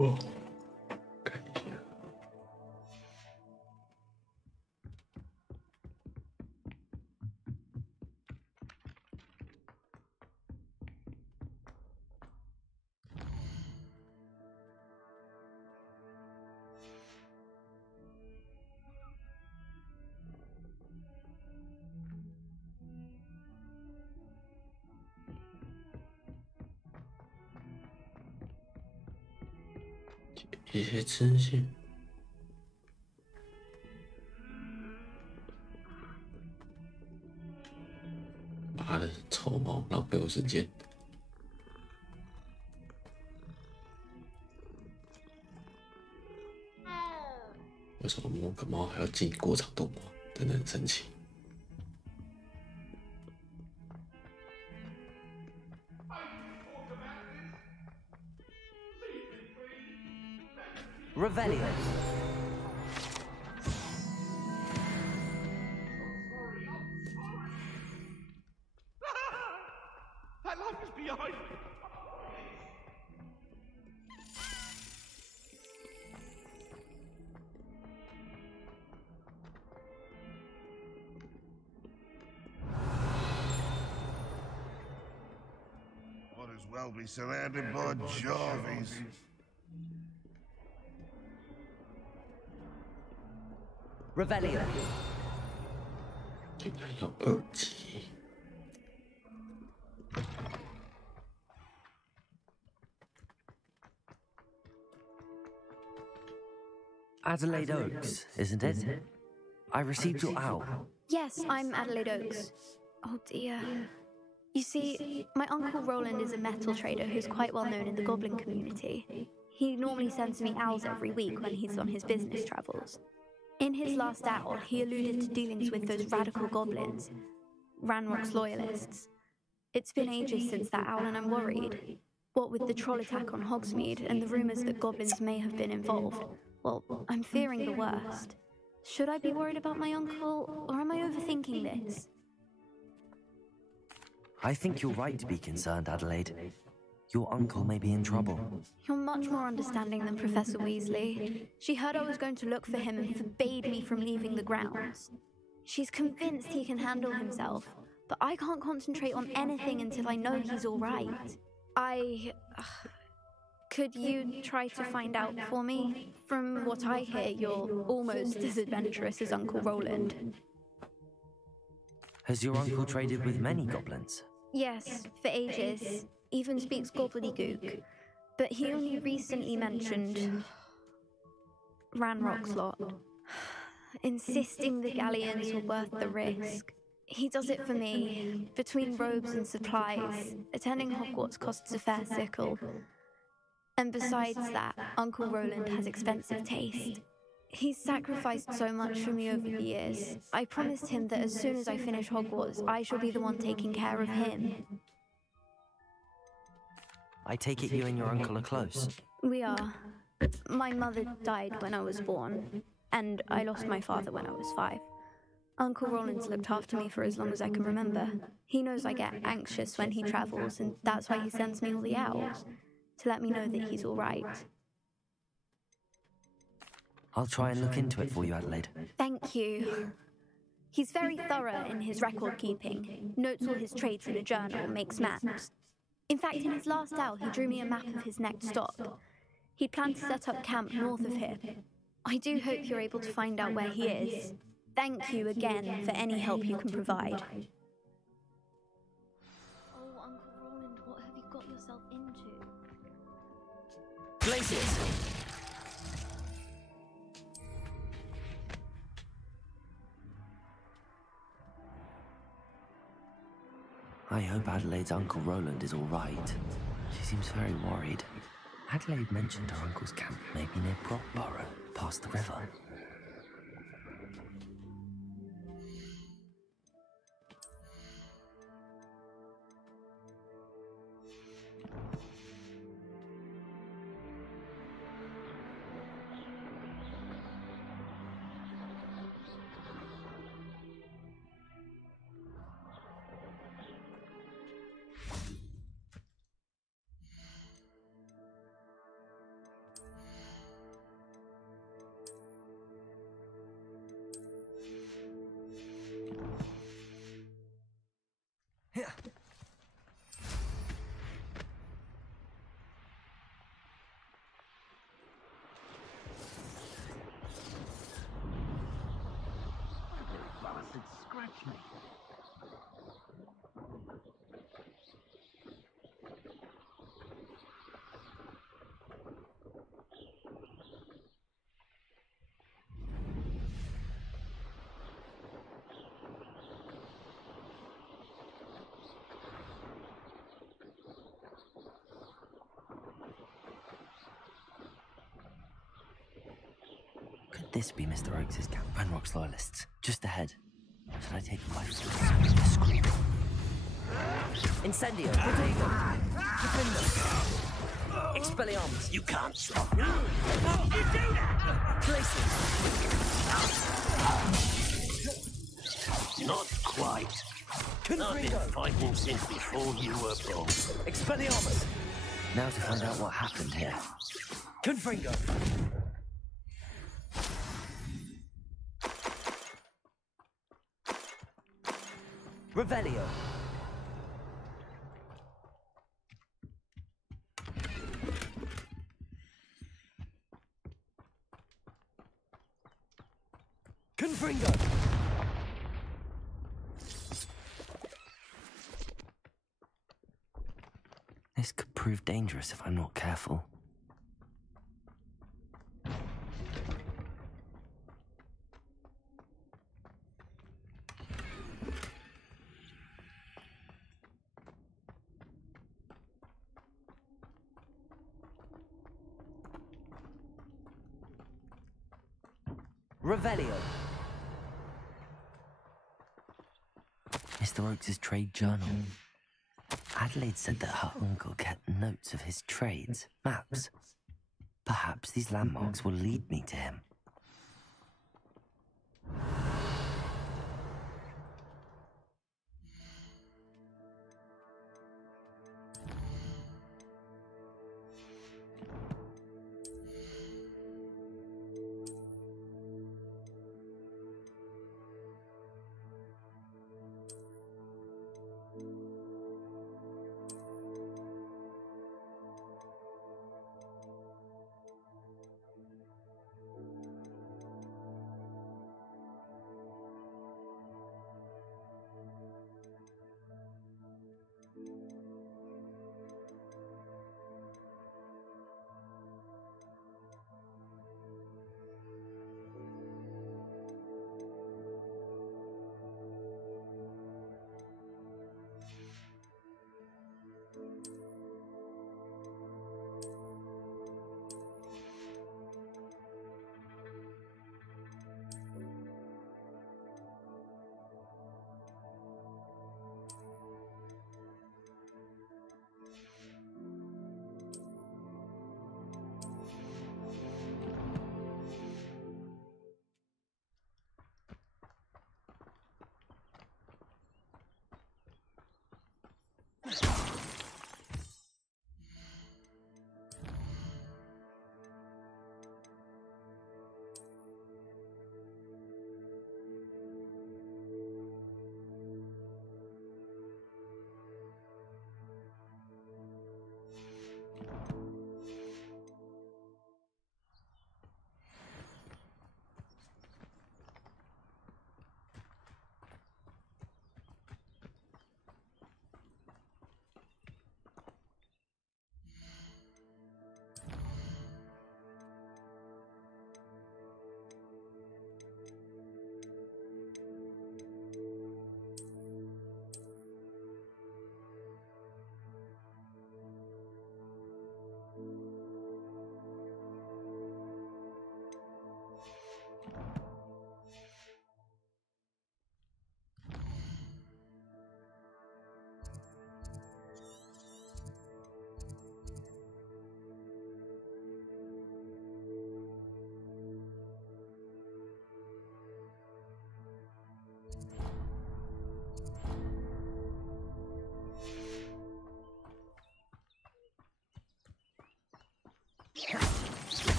哦，看一下。一些资讯，妈的，臭猫，浪费我时间。为什么摸个猫还要进过场动画？真的很生气。Revelio. That lamp is behind me. Might as well be surrounded by Jarvies. Revelio. 竟然有2级。Adelaide Oaks, isn't it? I received your owl. Yes, I'm Adelaide Oaks. Oh dear. You see, my Uncle Roland is a metal trader who's quite well known in the goblin community. He normally sends me owls every week when he's on his business travels. In his last owl, he alluded to dealings with those radical goblins, Ranrock's loyalists. It's been ages since that owl and I'm worried. What with the troll attack on Hogsmeade and the rumours that goblins may have been involved, well, I'm fearing the worst. Should I be worried about my uncle, or am I overthinking this? I think you're right to be concerned, Adelaide. Your uncle may be in trouble. You're much more understanding than Professor Weasley. She heard I was going to look for him and forbade me from leaving the grounds. She's convinced he can handle himself, but I can't concentrate on anything until I know he's all right. Could you try to find out for me? From what I hear, you're almost as adventurous as Uncle Roland. Has your uncle traded with many goblins? Yes, for ages. Even speaks gobbledygook. But he only recently mentioned Ranrock's lot, insisting the galleons were worth the risk. He does it for me. Between robes and supplies, attending Hogwarts costs a fair sickle. And besides that, Uncle Roland has expensive taste. He's sacrificed so much for me over the years. I promised him that as soon as I finish Hogwarts, I shall be the one taking care of him. I take it you and your uncle are close. We are. My mother died when I was born, and I lost my father when I was 5. Uncle Roland's looked after me for as long as I can remember. He knows I get anxious when he travels, and that's why he sends me all the owls, to let me know that he's all right. I'll try and look into it for you, Adelaide. Thank you. He's very thorough in his record keeping, notes all his trades in a journal, makes maps. In fact, in his last owl, he drew me a map of his next stop. He planned to set up camp north of here. I do hope you're able to find out where he is. Thank you again for any help you can provide. Oh, Uncle Roland, what have you got yourself into? Glaciers! I hope Adelaide's Uncle Roland is all right. She seems very worried. Adelaide mentioned her uncle's camp may be near Brockborough, past the river. acid scratch me. Could this be Mr. Oakes' camp? Ranrock's loyalists, just ahead. Should I take the life scream? Incendio, potato, defender, Expelliarmus. You can't stop me. You do that! Places. Not quite. I've been fighting since before you were born. Expelliarmus. Now to find out what happened here. Confringo. Revelio. Confringo. This could prove dangerous if I'm not careful. Revelio. Mr. Oakes' trade journal. Adelaide said that her uncle kept notes of his trades, maps. Perhaps these landmarks will lead me to him.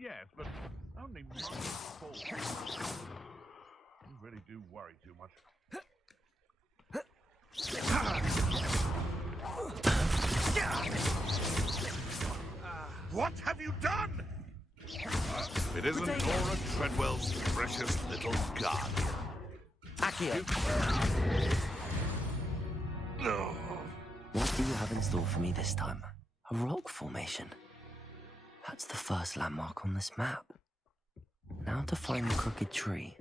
Yes, but only minor faults. You really do worry too much. What have you done? It isn't Nora Treadwell's precious little guardian. Accio. No. What do you have in store for me this time? A rock formation? That's the first landmark on this map. Now to find the crooked tree.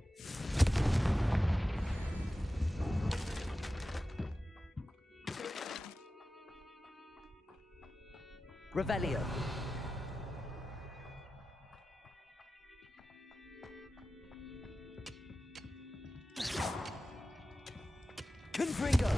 Revelio. Confringo.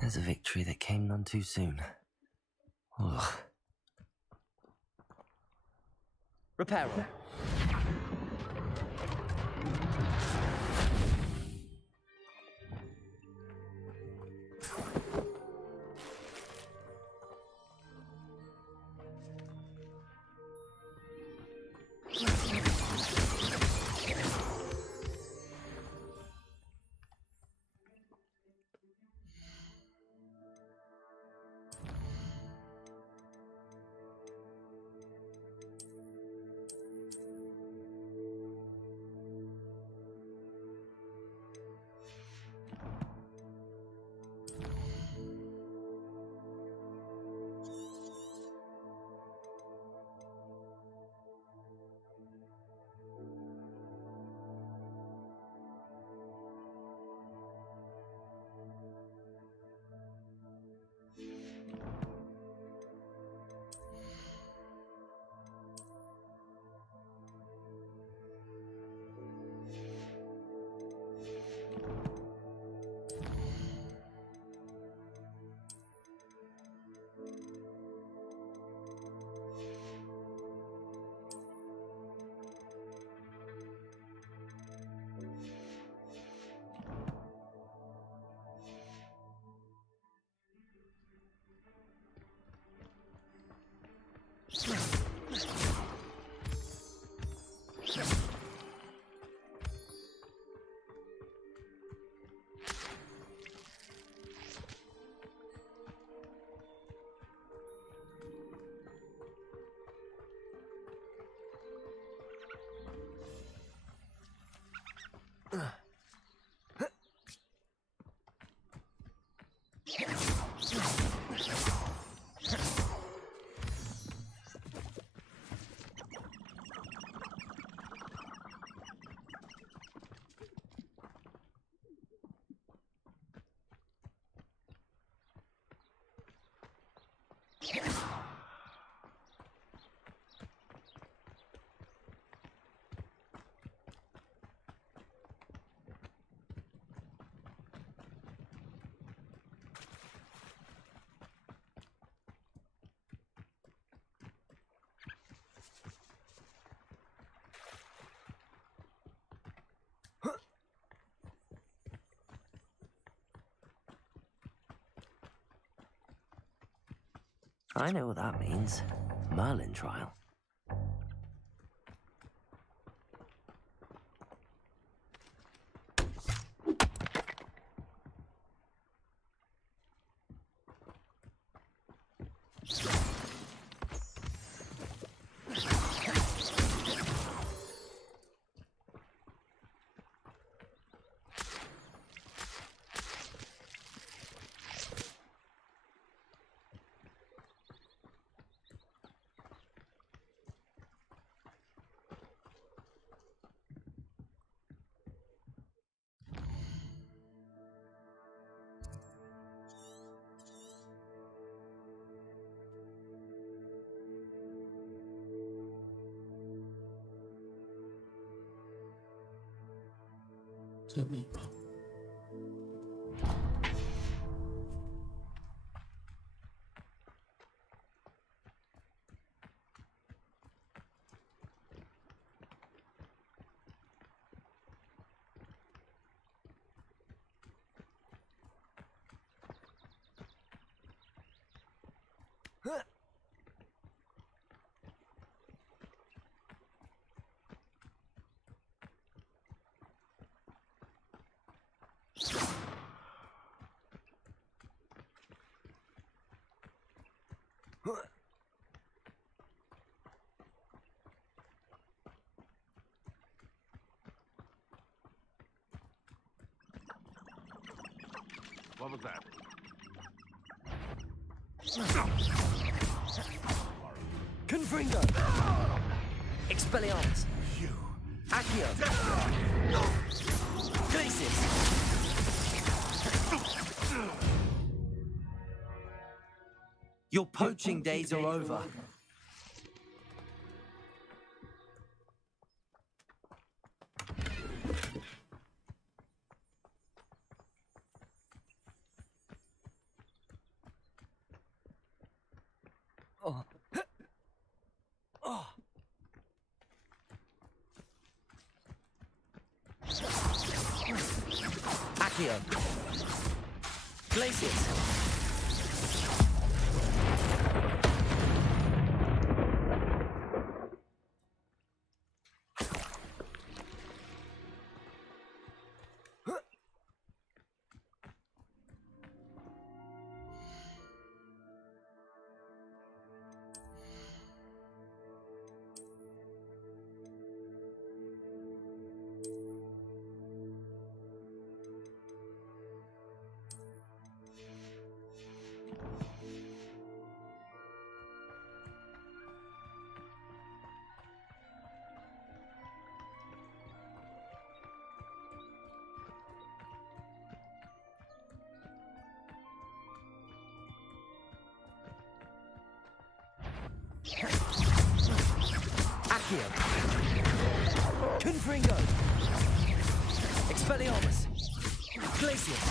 There's a victory that came none too soon. Ugh. Reparo. I know what that means. Merlin trial.这里吧。What was that? Confringo! Expelliarmus! You! Accio! Glacis! Your poaching days are over. Oh. Oh. Accio. Glacius. Accio. Confringo. Expelliarmus. Glacius.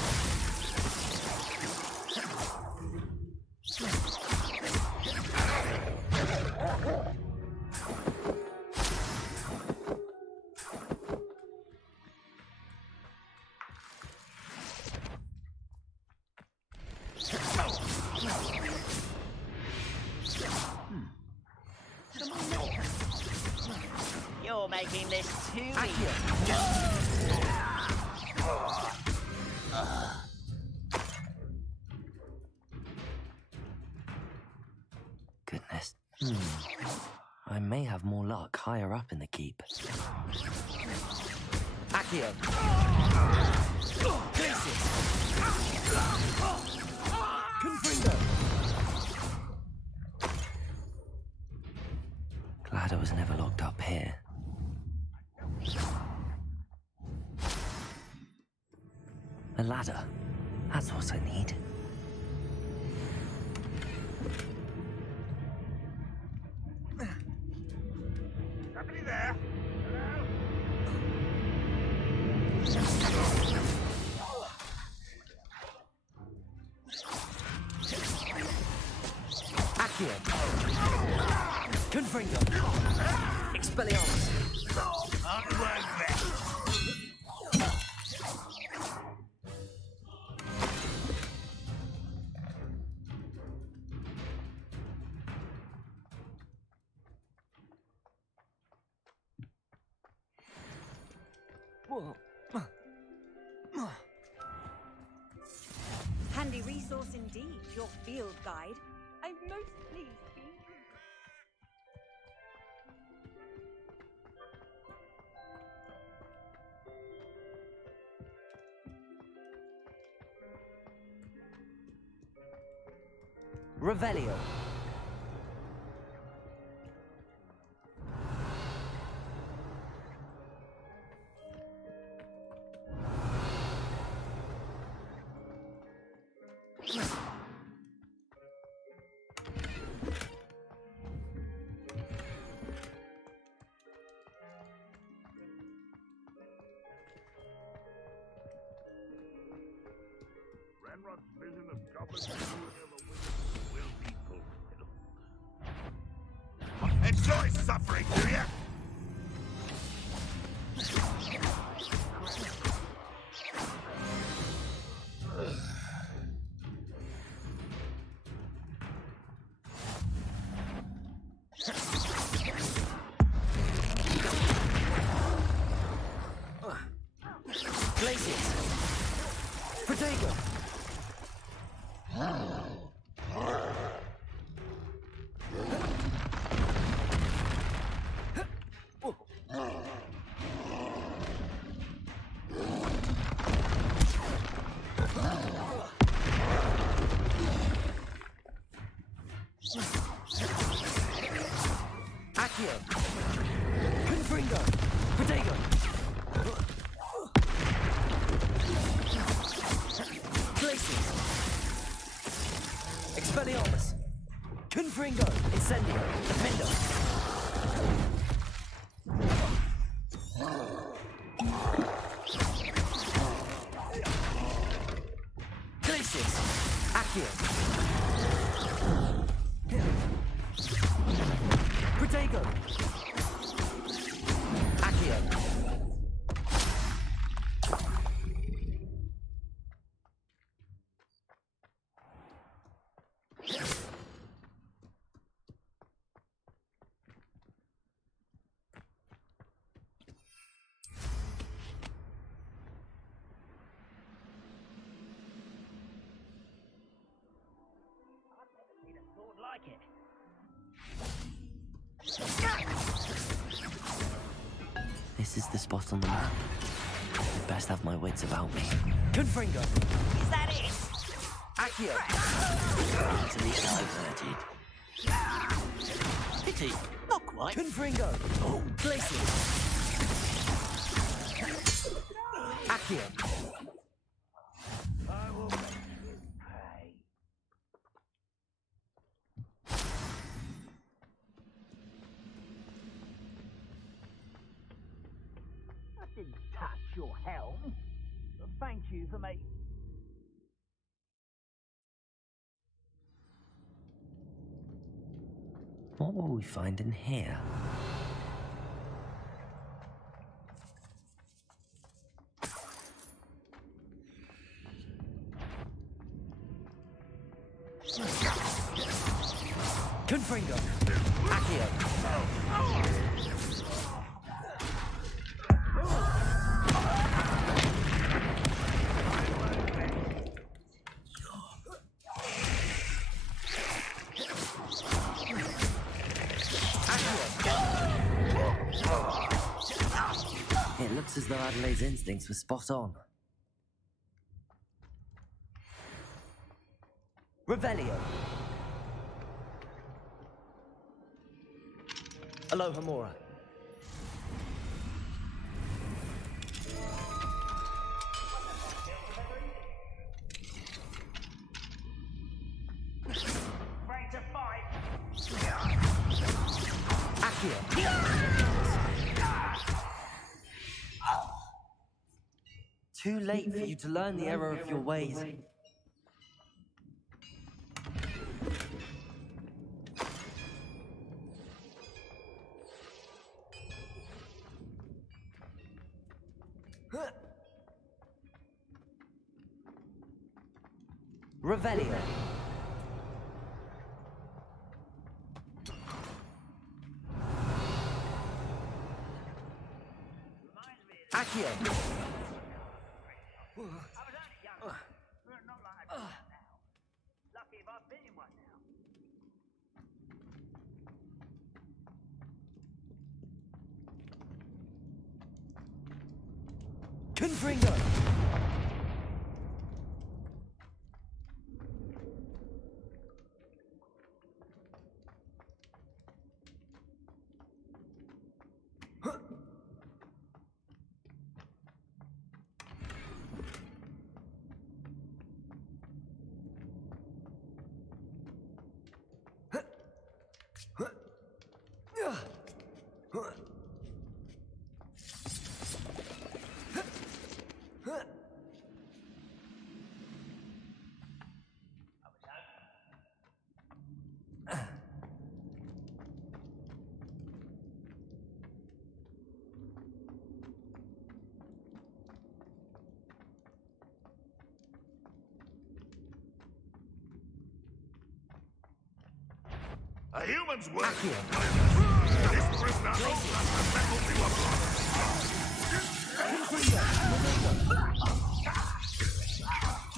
You're making this too Goodness. I may have more luck higher up in the keep. Accio. Glacius. Confringo. Glad I was never locked up here. A ladder. That's what I need. Somebody there? Accio. Confringo. Expelliarmus. Handy resource indeed, your field guide. I'm most pleased being Revelio. Ranrod's vision of goblins will be fulfilled. Enjoy suffering, do ya? Glaciers. Protego. Accio. Confringo. Protego. Glaciers. Expelliarmus. Confringo. Incendio. Defendo. Glaciers. Accio. Protego. Accio. Like it. This is the spot on the map. I'd best have my wits about me. Confringo. Is that it? Accio. Easily diverted. Pity. Not quite. Confringo. Oh, Glaciers. Accio. I will make you pay. I didn't touch your helm. Thank you for making. What will we find in here? Confringo. Accio. It looks as though Adelaide's instincts were spot on. Revelio. Alohomora. Ready to fight. Accio. Too late for you to learn the error of your ways. Revelio. Accio. Confringo. A human's work. This prisoner holds us the faculty of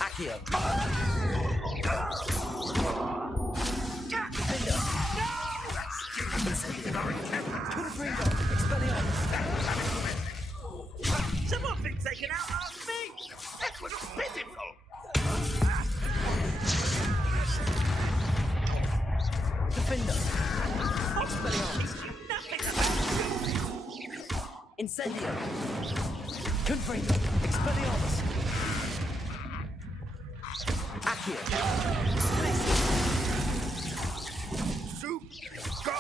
Accio. Confringo. Expelliarmus. Someone's been taken out last week. That was pitiful. Defender. Expelliarmus. Incendio. Confringo. Expelliarmus. Accio. Soup. Go.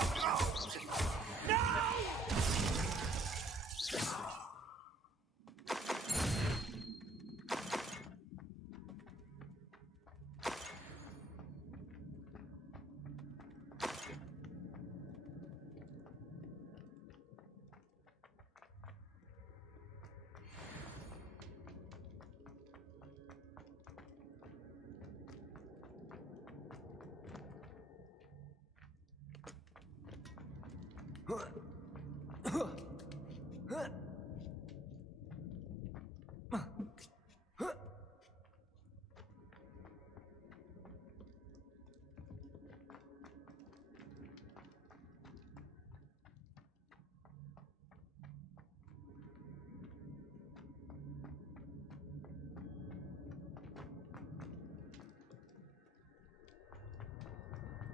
No!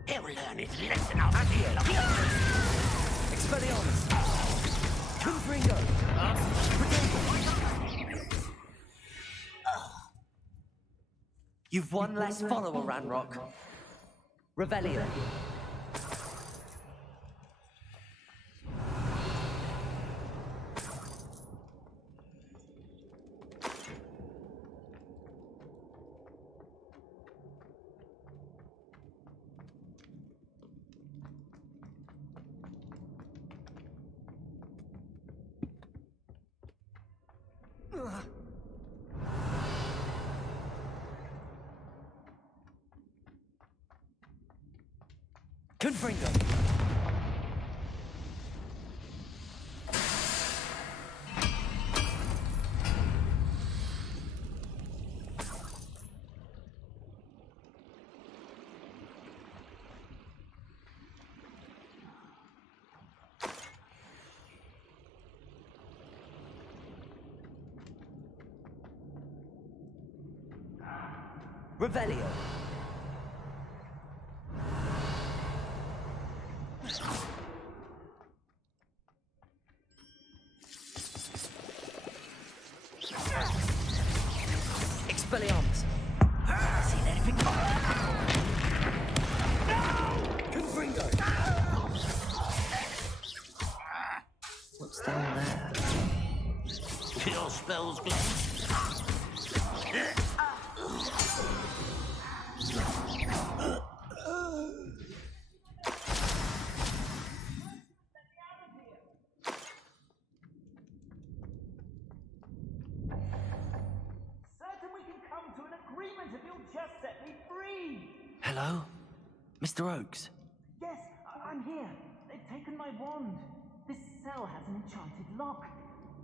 He'll learn his lesson out of here. Expelliarmus. Confringo. You've one less follower, Ranrock. Revelio. Confringo. Revelio. Expelliarmus. See that if it Confringo. What's down there? Your spells go. Hello? Mr. Oakes? Yes, I'm here. They've taken my wand. This cell has an enchanted lock.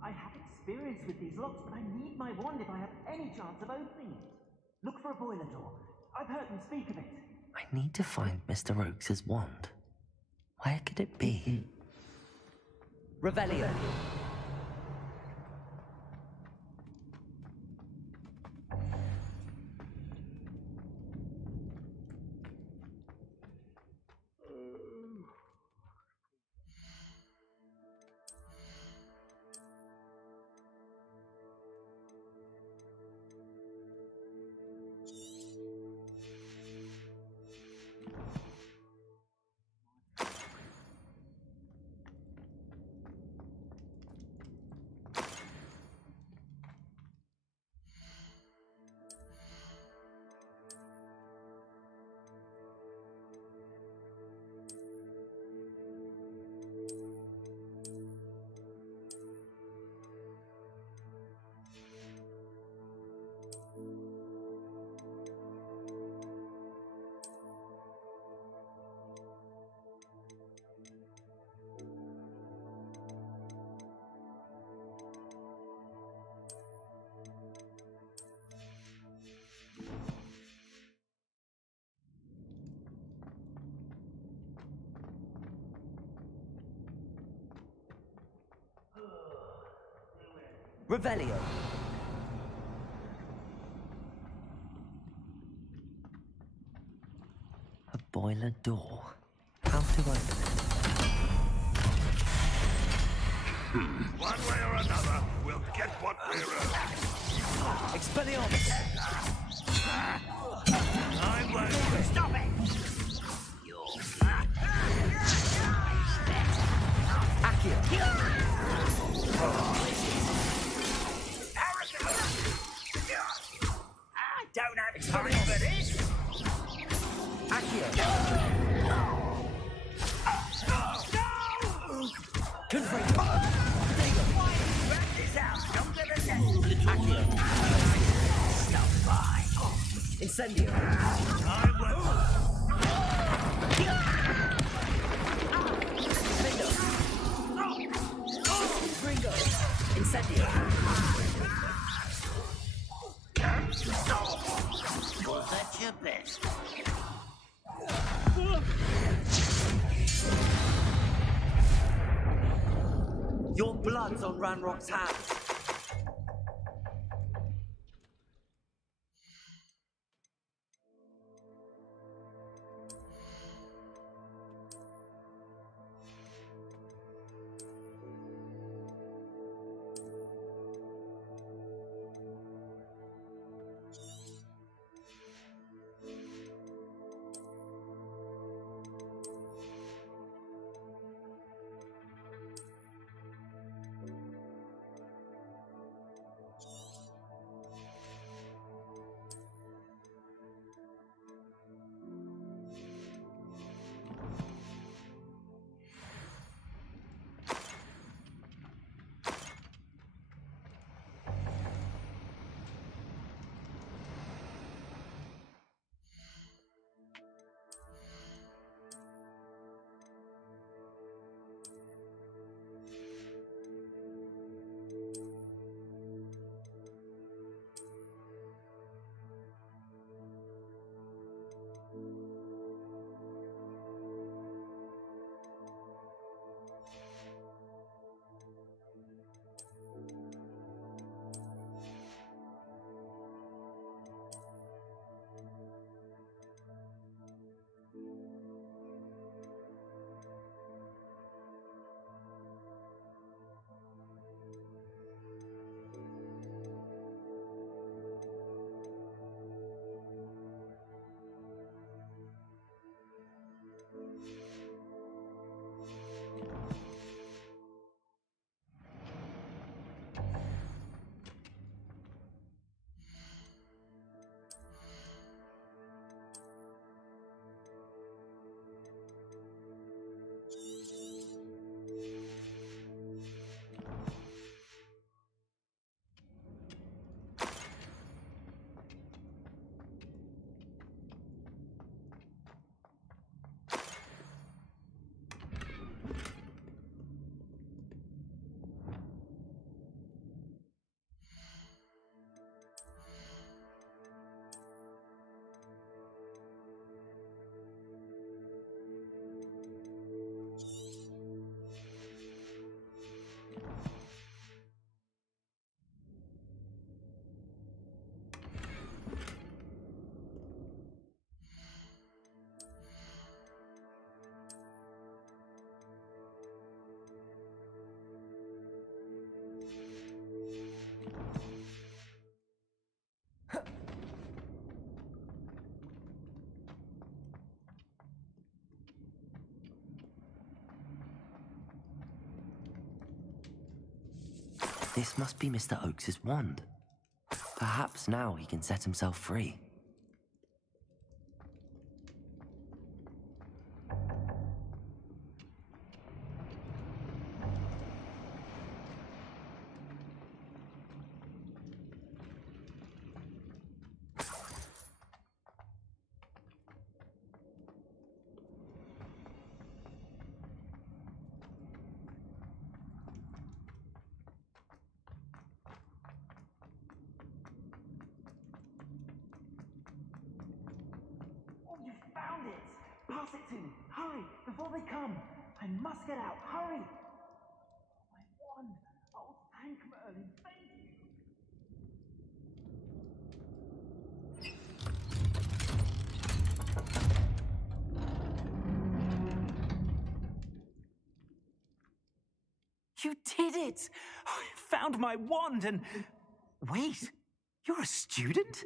I have it experience with these locks, but I need my wand if I have any chance of opening it. Look for a boiler door. I've heard them speak of it. I need to find Mr. Oakes' wand. Where could it be? Revelio. Revelio. A boiler door. How to open it? One way or another, we'll get what we're owed. Expelliarmus! I'm like... Stop it! Accio! I don't have time for this! Accio! Confront! Wrap this out longer than that! Accio! Stop by! Incendio! Ringo! Incendio! Was that your best? Your blood's on Ranrock's hands. This must be Mr. Oakes's wand. Perhaps now he can set himself free. Found it! Pass it to me! Hurry! Before they come! I must get out! Hurry! My wand! Oh, thank Merlin! Thank you! You did it! I found my wand and... Wait! You're a student?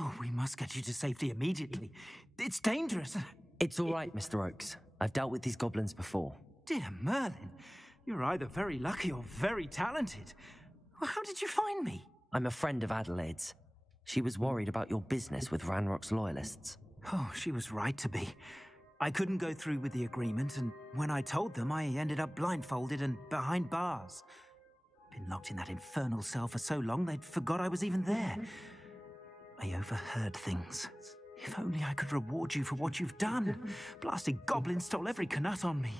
Oh, we must get you to safety immediately. It's dangerous. It's all right, Mr. Oakes. I've dealt with these goblins before. Dear Merlin, you're either very lucky or very talented. Well, how did you find me? I'm a friend of Adelaide's. She was worried about your business with Ranrock's loyalists. Oh, she was right to be. I couldn't go through with the agreement, and when I told them, I ended up blindfolded and behind bars. Been locked in that infernal cell for so long, they'd forgot I was even there. I overheard things. If only I could reward you for what you've done. Blasted goblin stole every knut on me.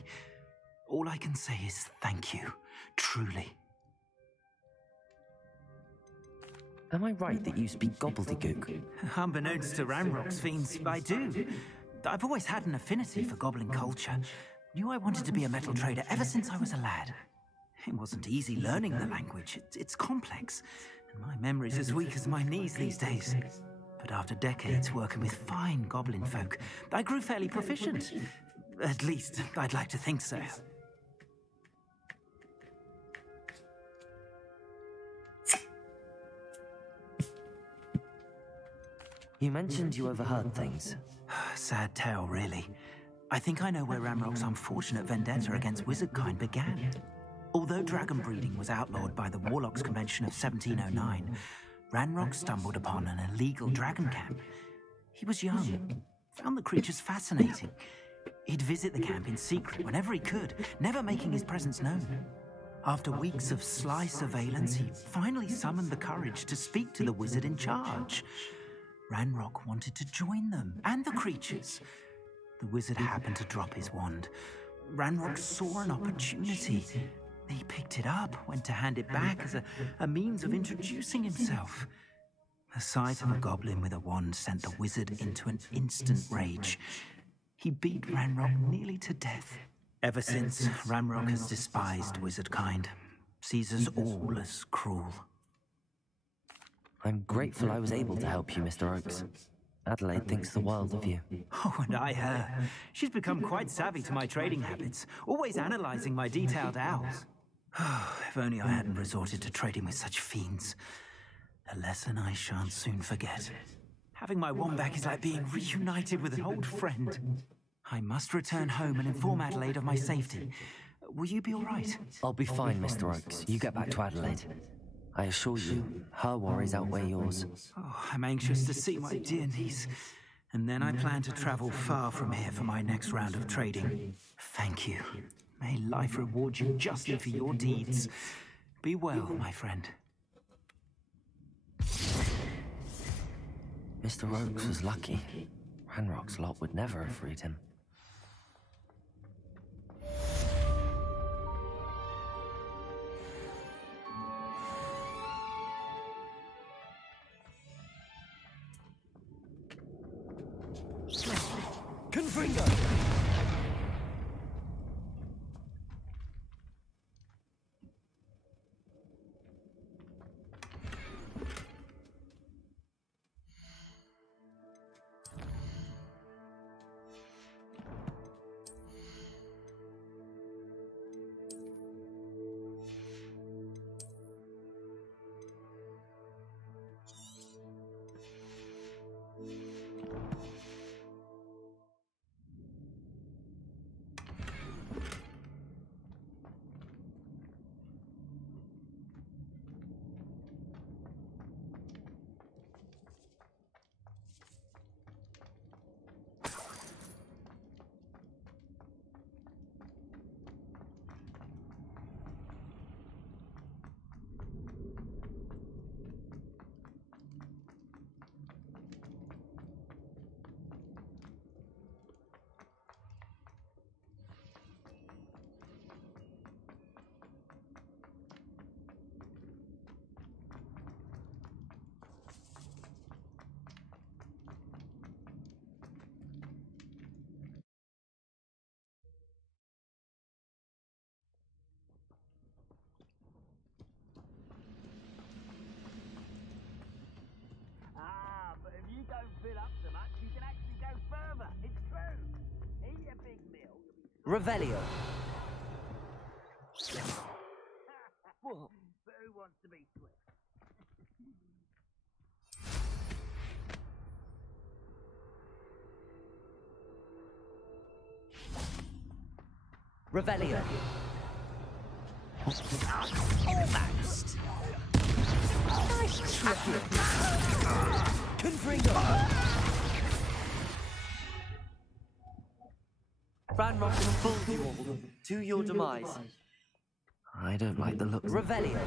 All I can say is thank you. Truly. Am I right that you speak gobbledygook? Unbeknownst to Ranrock's fiends, I do. I've always had an affinity for goblin culture. Knew I wanted to be a metal trader ever since I was a lad. It wasn't easy learning the language. It's complex. And my memory's as weak as my knees these days. But after decades working with fine goblin folk, I grew fairly proficient. At least, I'd like to think so. You mentioned you overheard things. Sad tale, really. I think I know where Ranrock's unfortunate vendetta against wizardkind began. Although dragon breeding was outlawed by the Warlocks Convention of 1709, Ranrock stumbled upon an illegal dragon camp. He was young, found the creatures fascinating. He'd visit the camp in secret whenever he could, never making his presence known. After weeks of sly surveillance, he finally summoned the courage to speak to the wizard in charge. Ranrock wanted to join them, and the creatures. The wizard happened to drop his wand. Ranrock saw an opportunity. He picked it up, went to hand it back as a means of introducing himself. The sight of a goblin with a wand sent the wizard into an instant rage. He beat Ranrock nearly to death. Ever since, Ranrock has despised wizardkind, sees us all as cruel. I'm grateful I was able to help you, Mr. Oakes. Adelaide thinks the world of you. Oh, and I her. She's become quite savvy to my trading habits, always analyzing my detailed owls. If only I hadn't resorted to trading with such fiends. A lesson I shan't soon forget. Having my wand back is like being reunited with an old friend. I must return home and inform Adelaide of my safety. Will you be all right? I'll be fine, Mr. Oakes. You get back to Adelaide. I assure you, her worries outweigh yours. Oh, I'm anxious to see my dear niece. And then I plan to travel far from here for my next round of trading. Thank you. May life reward you justly for your deeds. Be well, my friend. Mr. Oakes was lucky. Ranrock's lot would never have freed him. Confringo! fill up so much you can actually go further. It's true. Eat a big meal. Revelio. But who wants to be swift? Revelio. Almost. Nice try. Confringo. Ranrock fooled you all to your demise. I don't like the look. Revelio.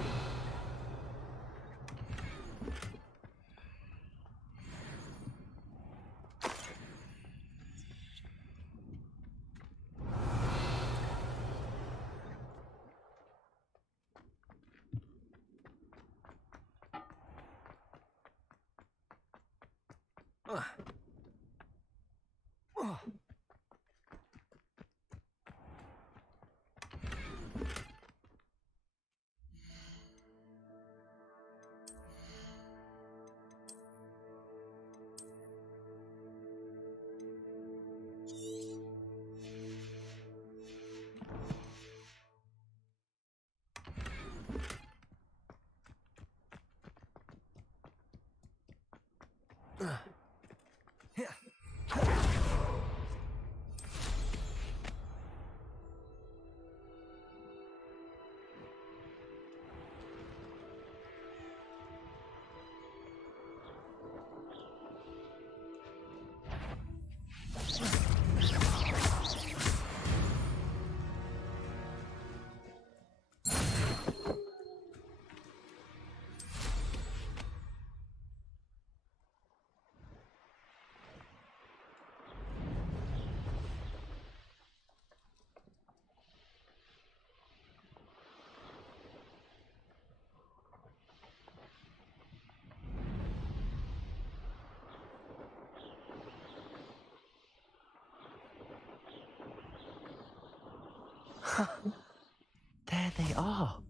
There they are.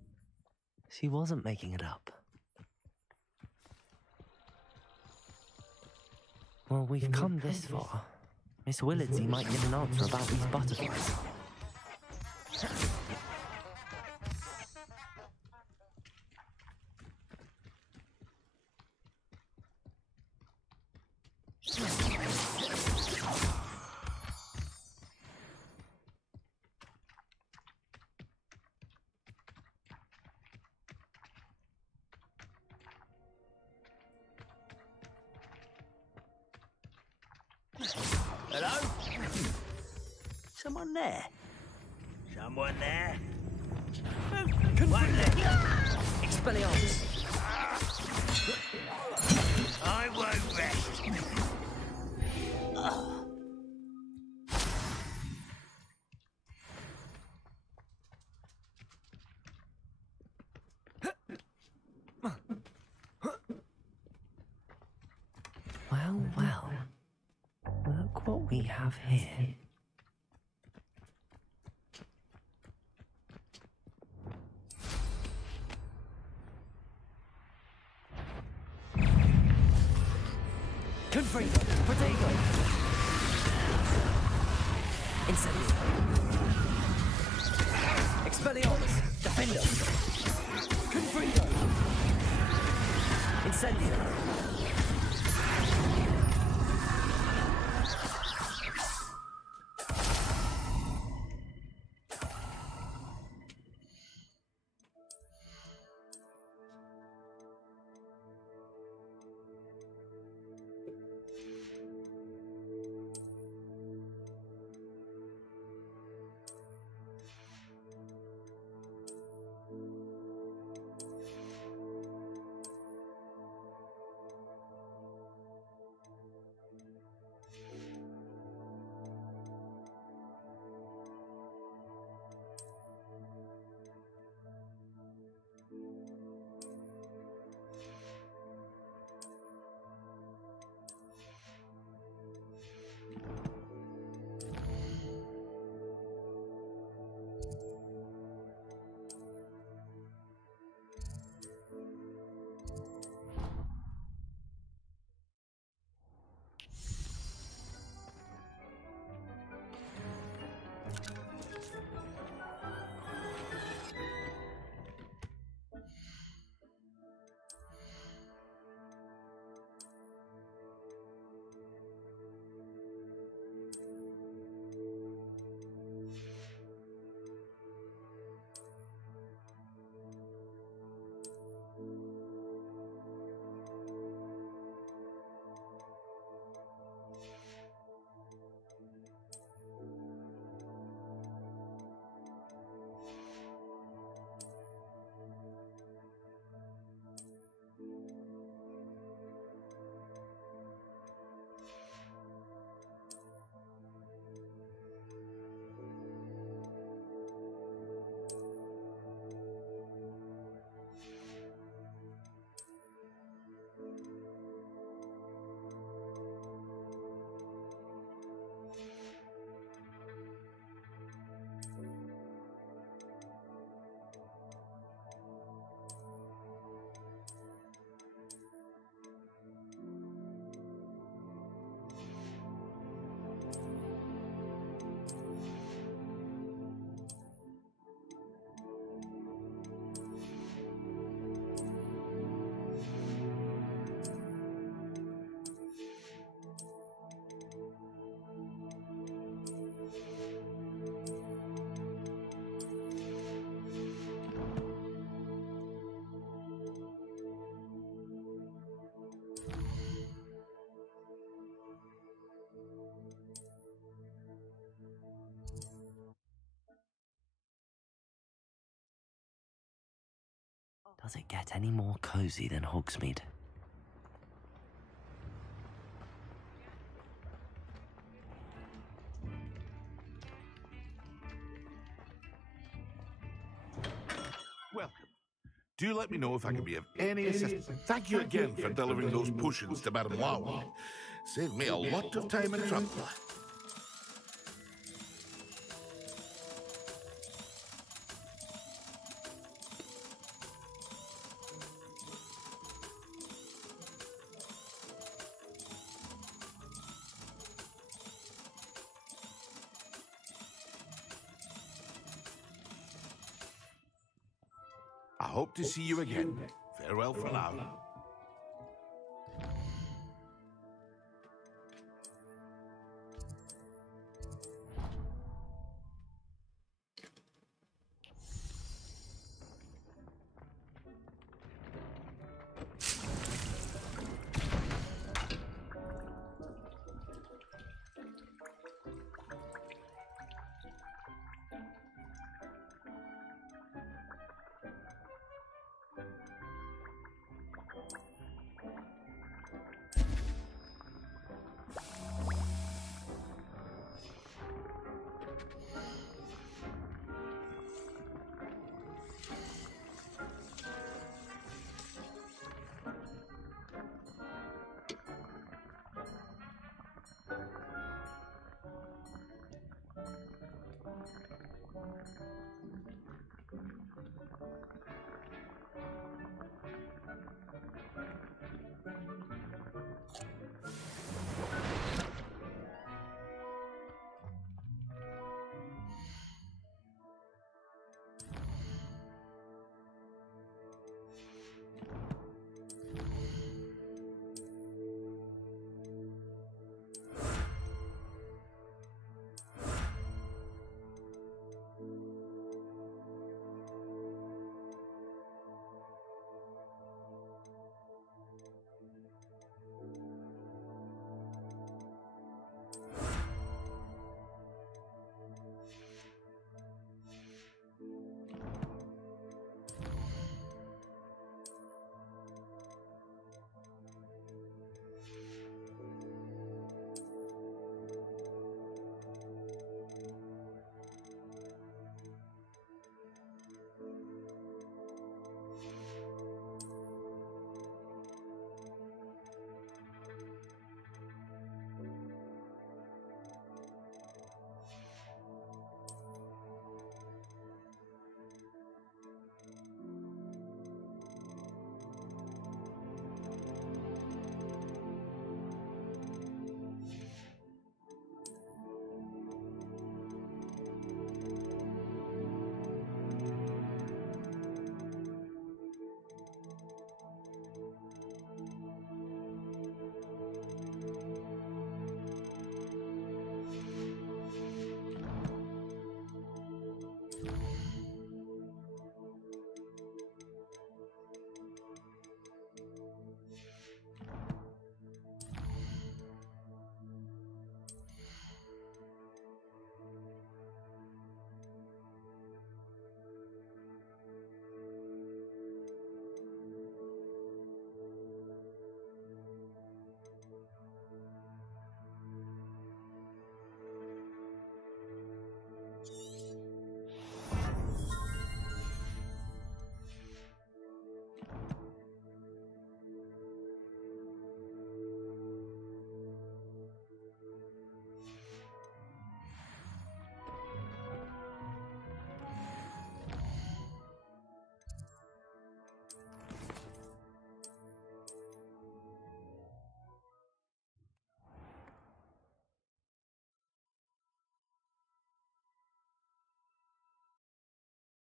She wasn't making it up. Well, we've come this far. Miss Willardsey might get an answer about these butterflies. Hello? Someone there? Someone there? Expelliarmus. I won't rest. Well, well. Look what we have here. Confringo. Protego. Incendio. Expelliarmus. Defendo. Confringo. Incendio. Does it get any more cozy than Hogsmeade? Welcome. Do let me know if I can be of any assistance. Thank you again for delivering those potions to Madame Lowe. Saved me a lot of time and trouble. I hope to see you again. Farewell for now.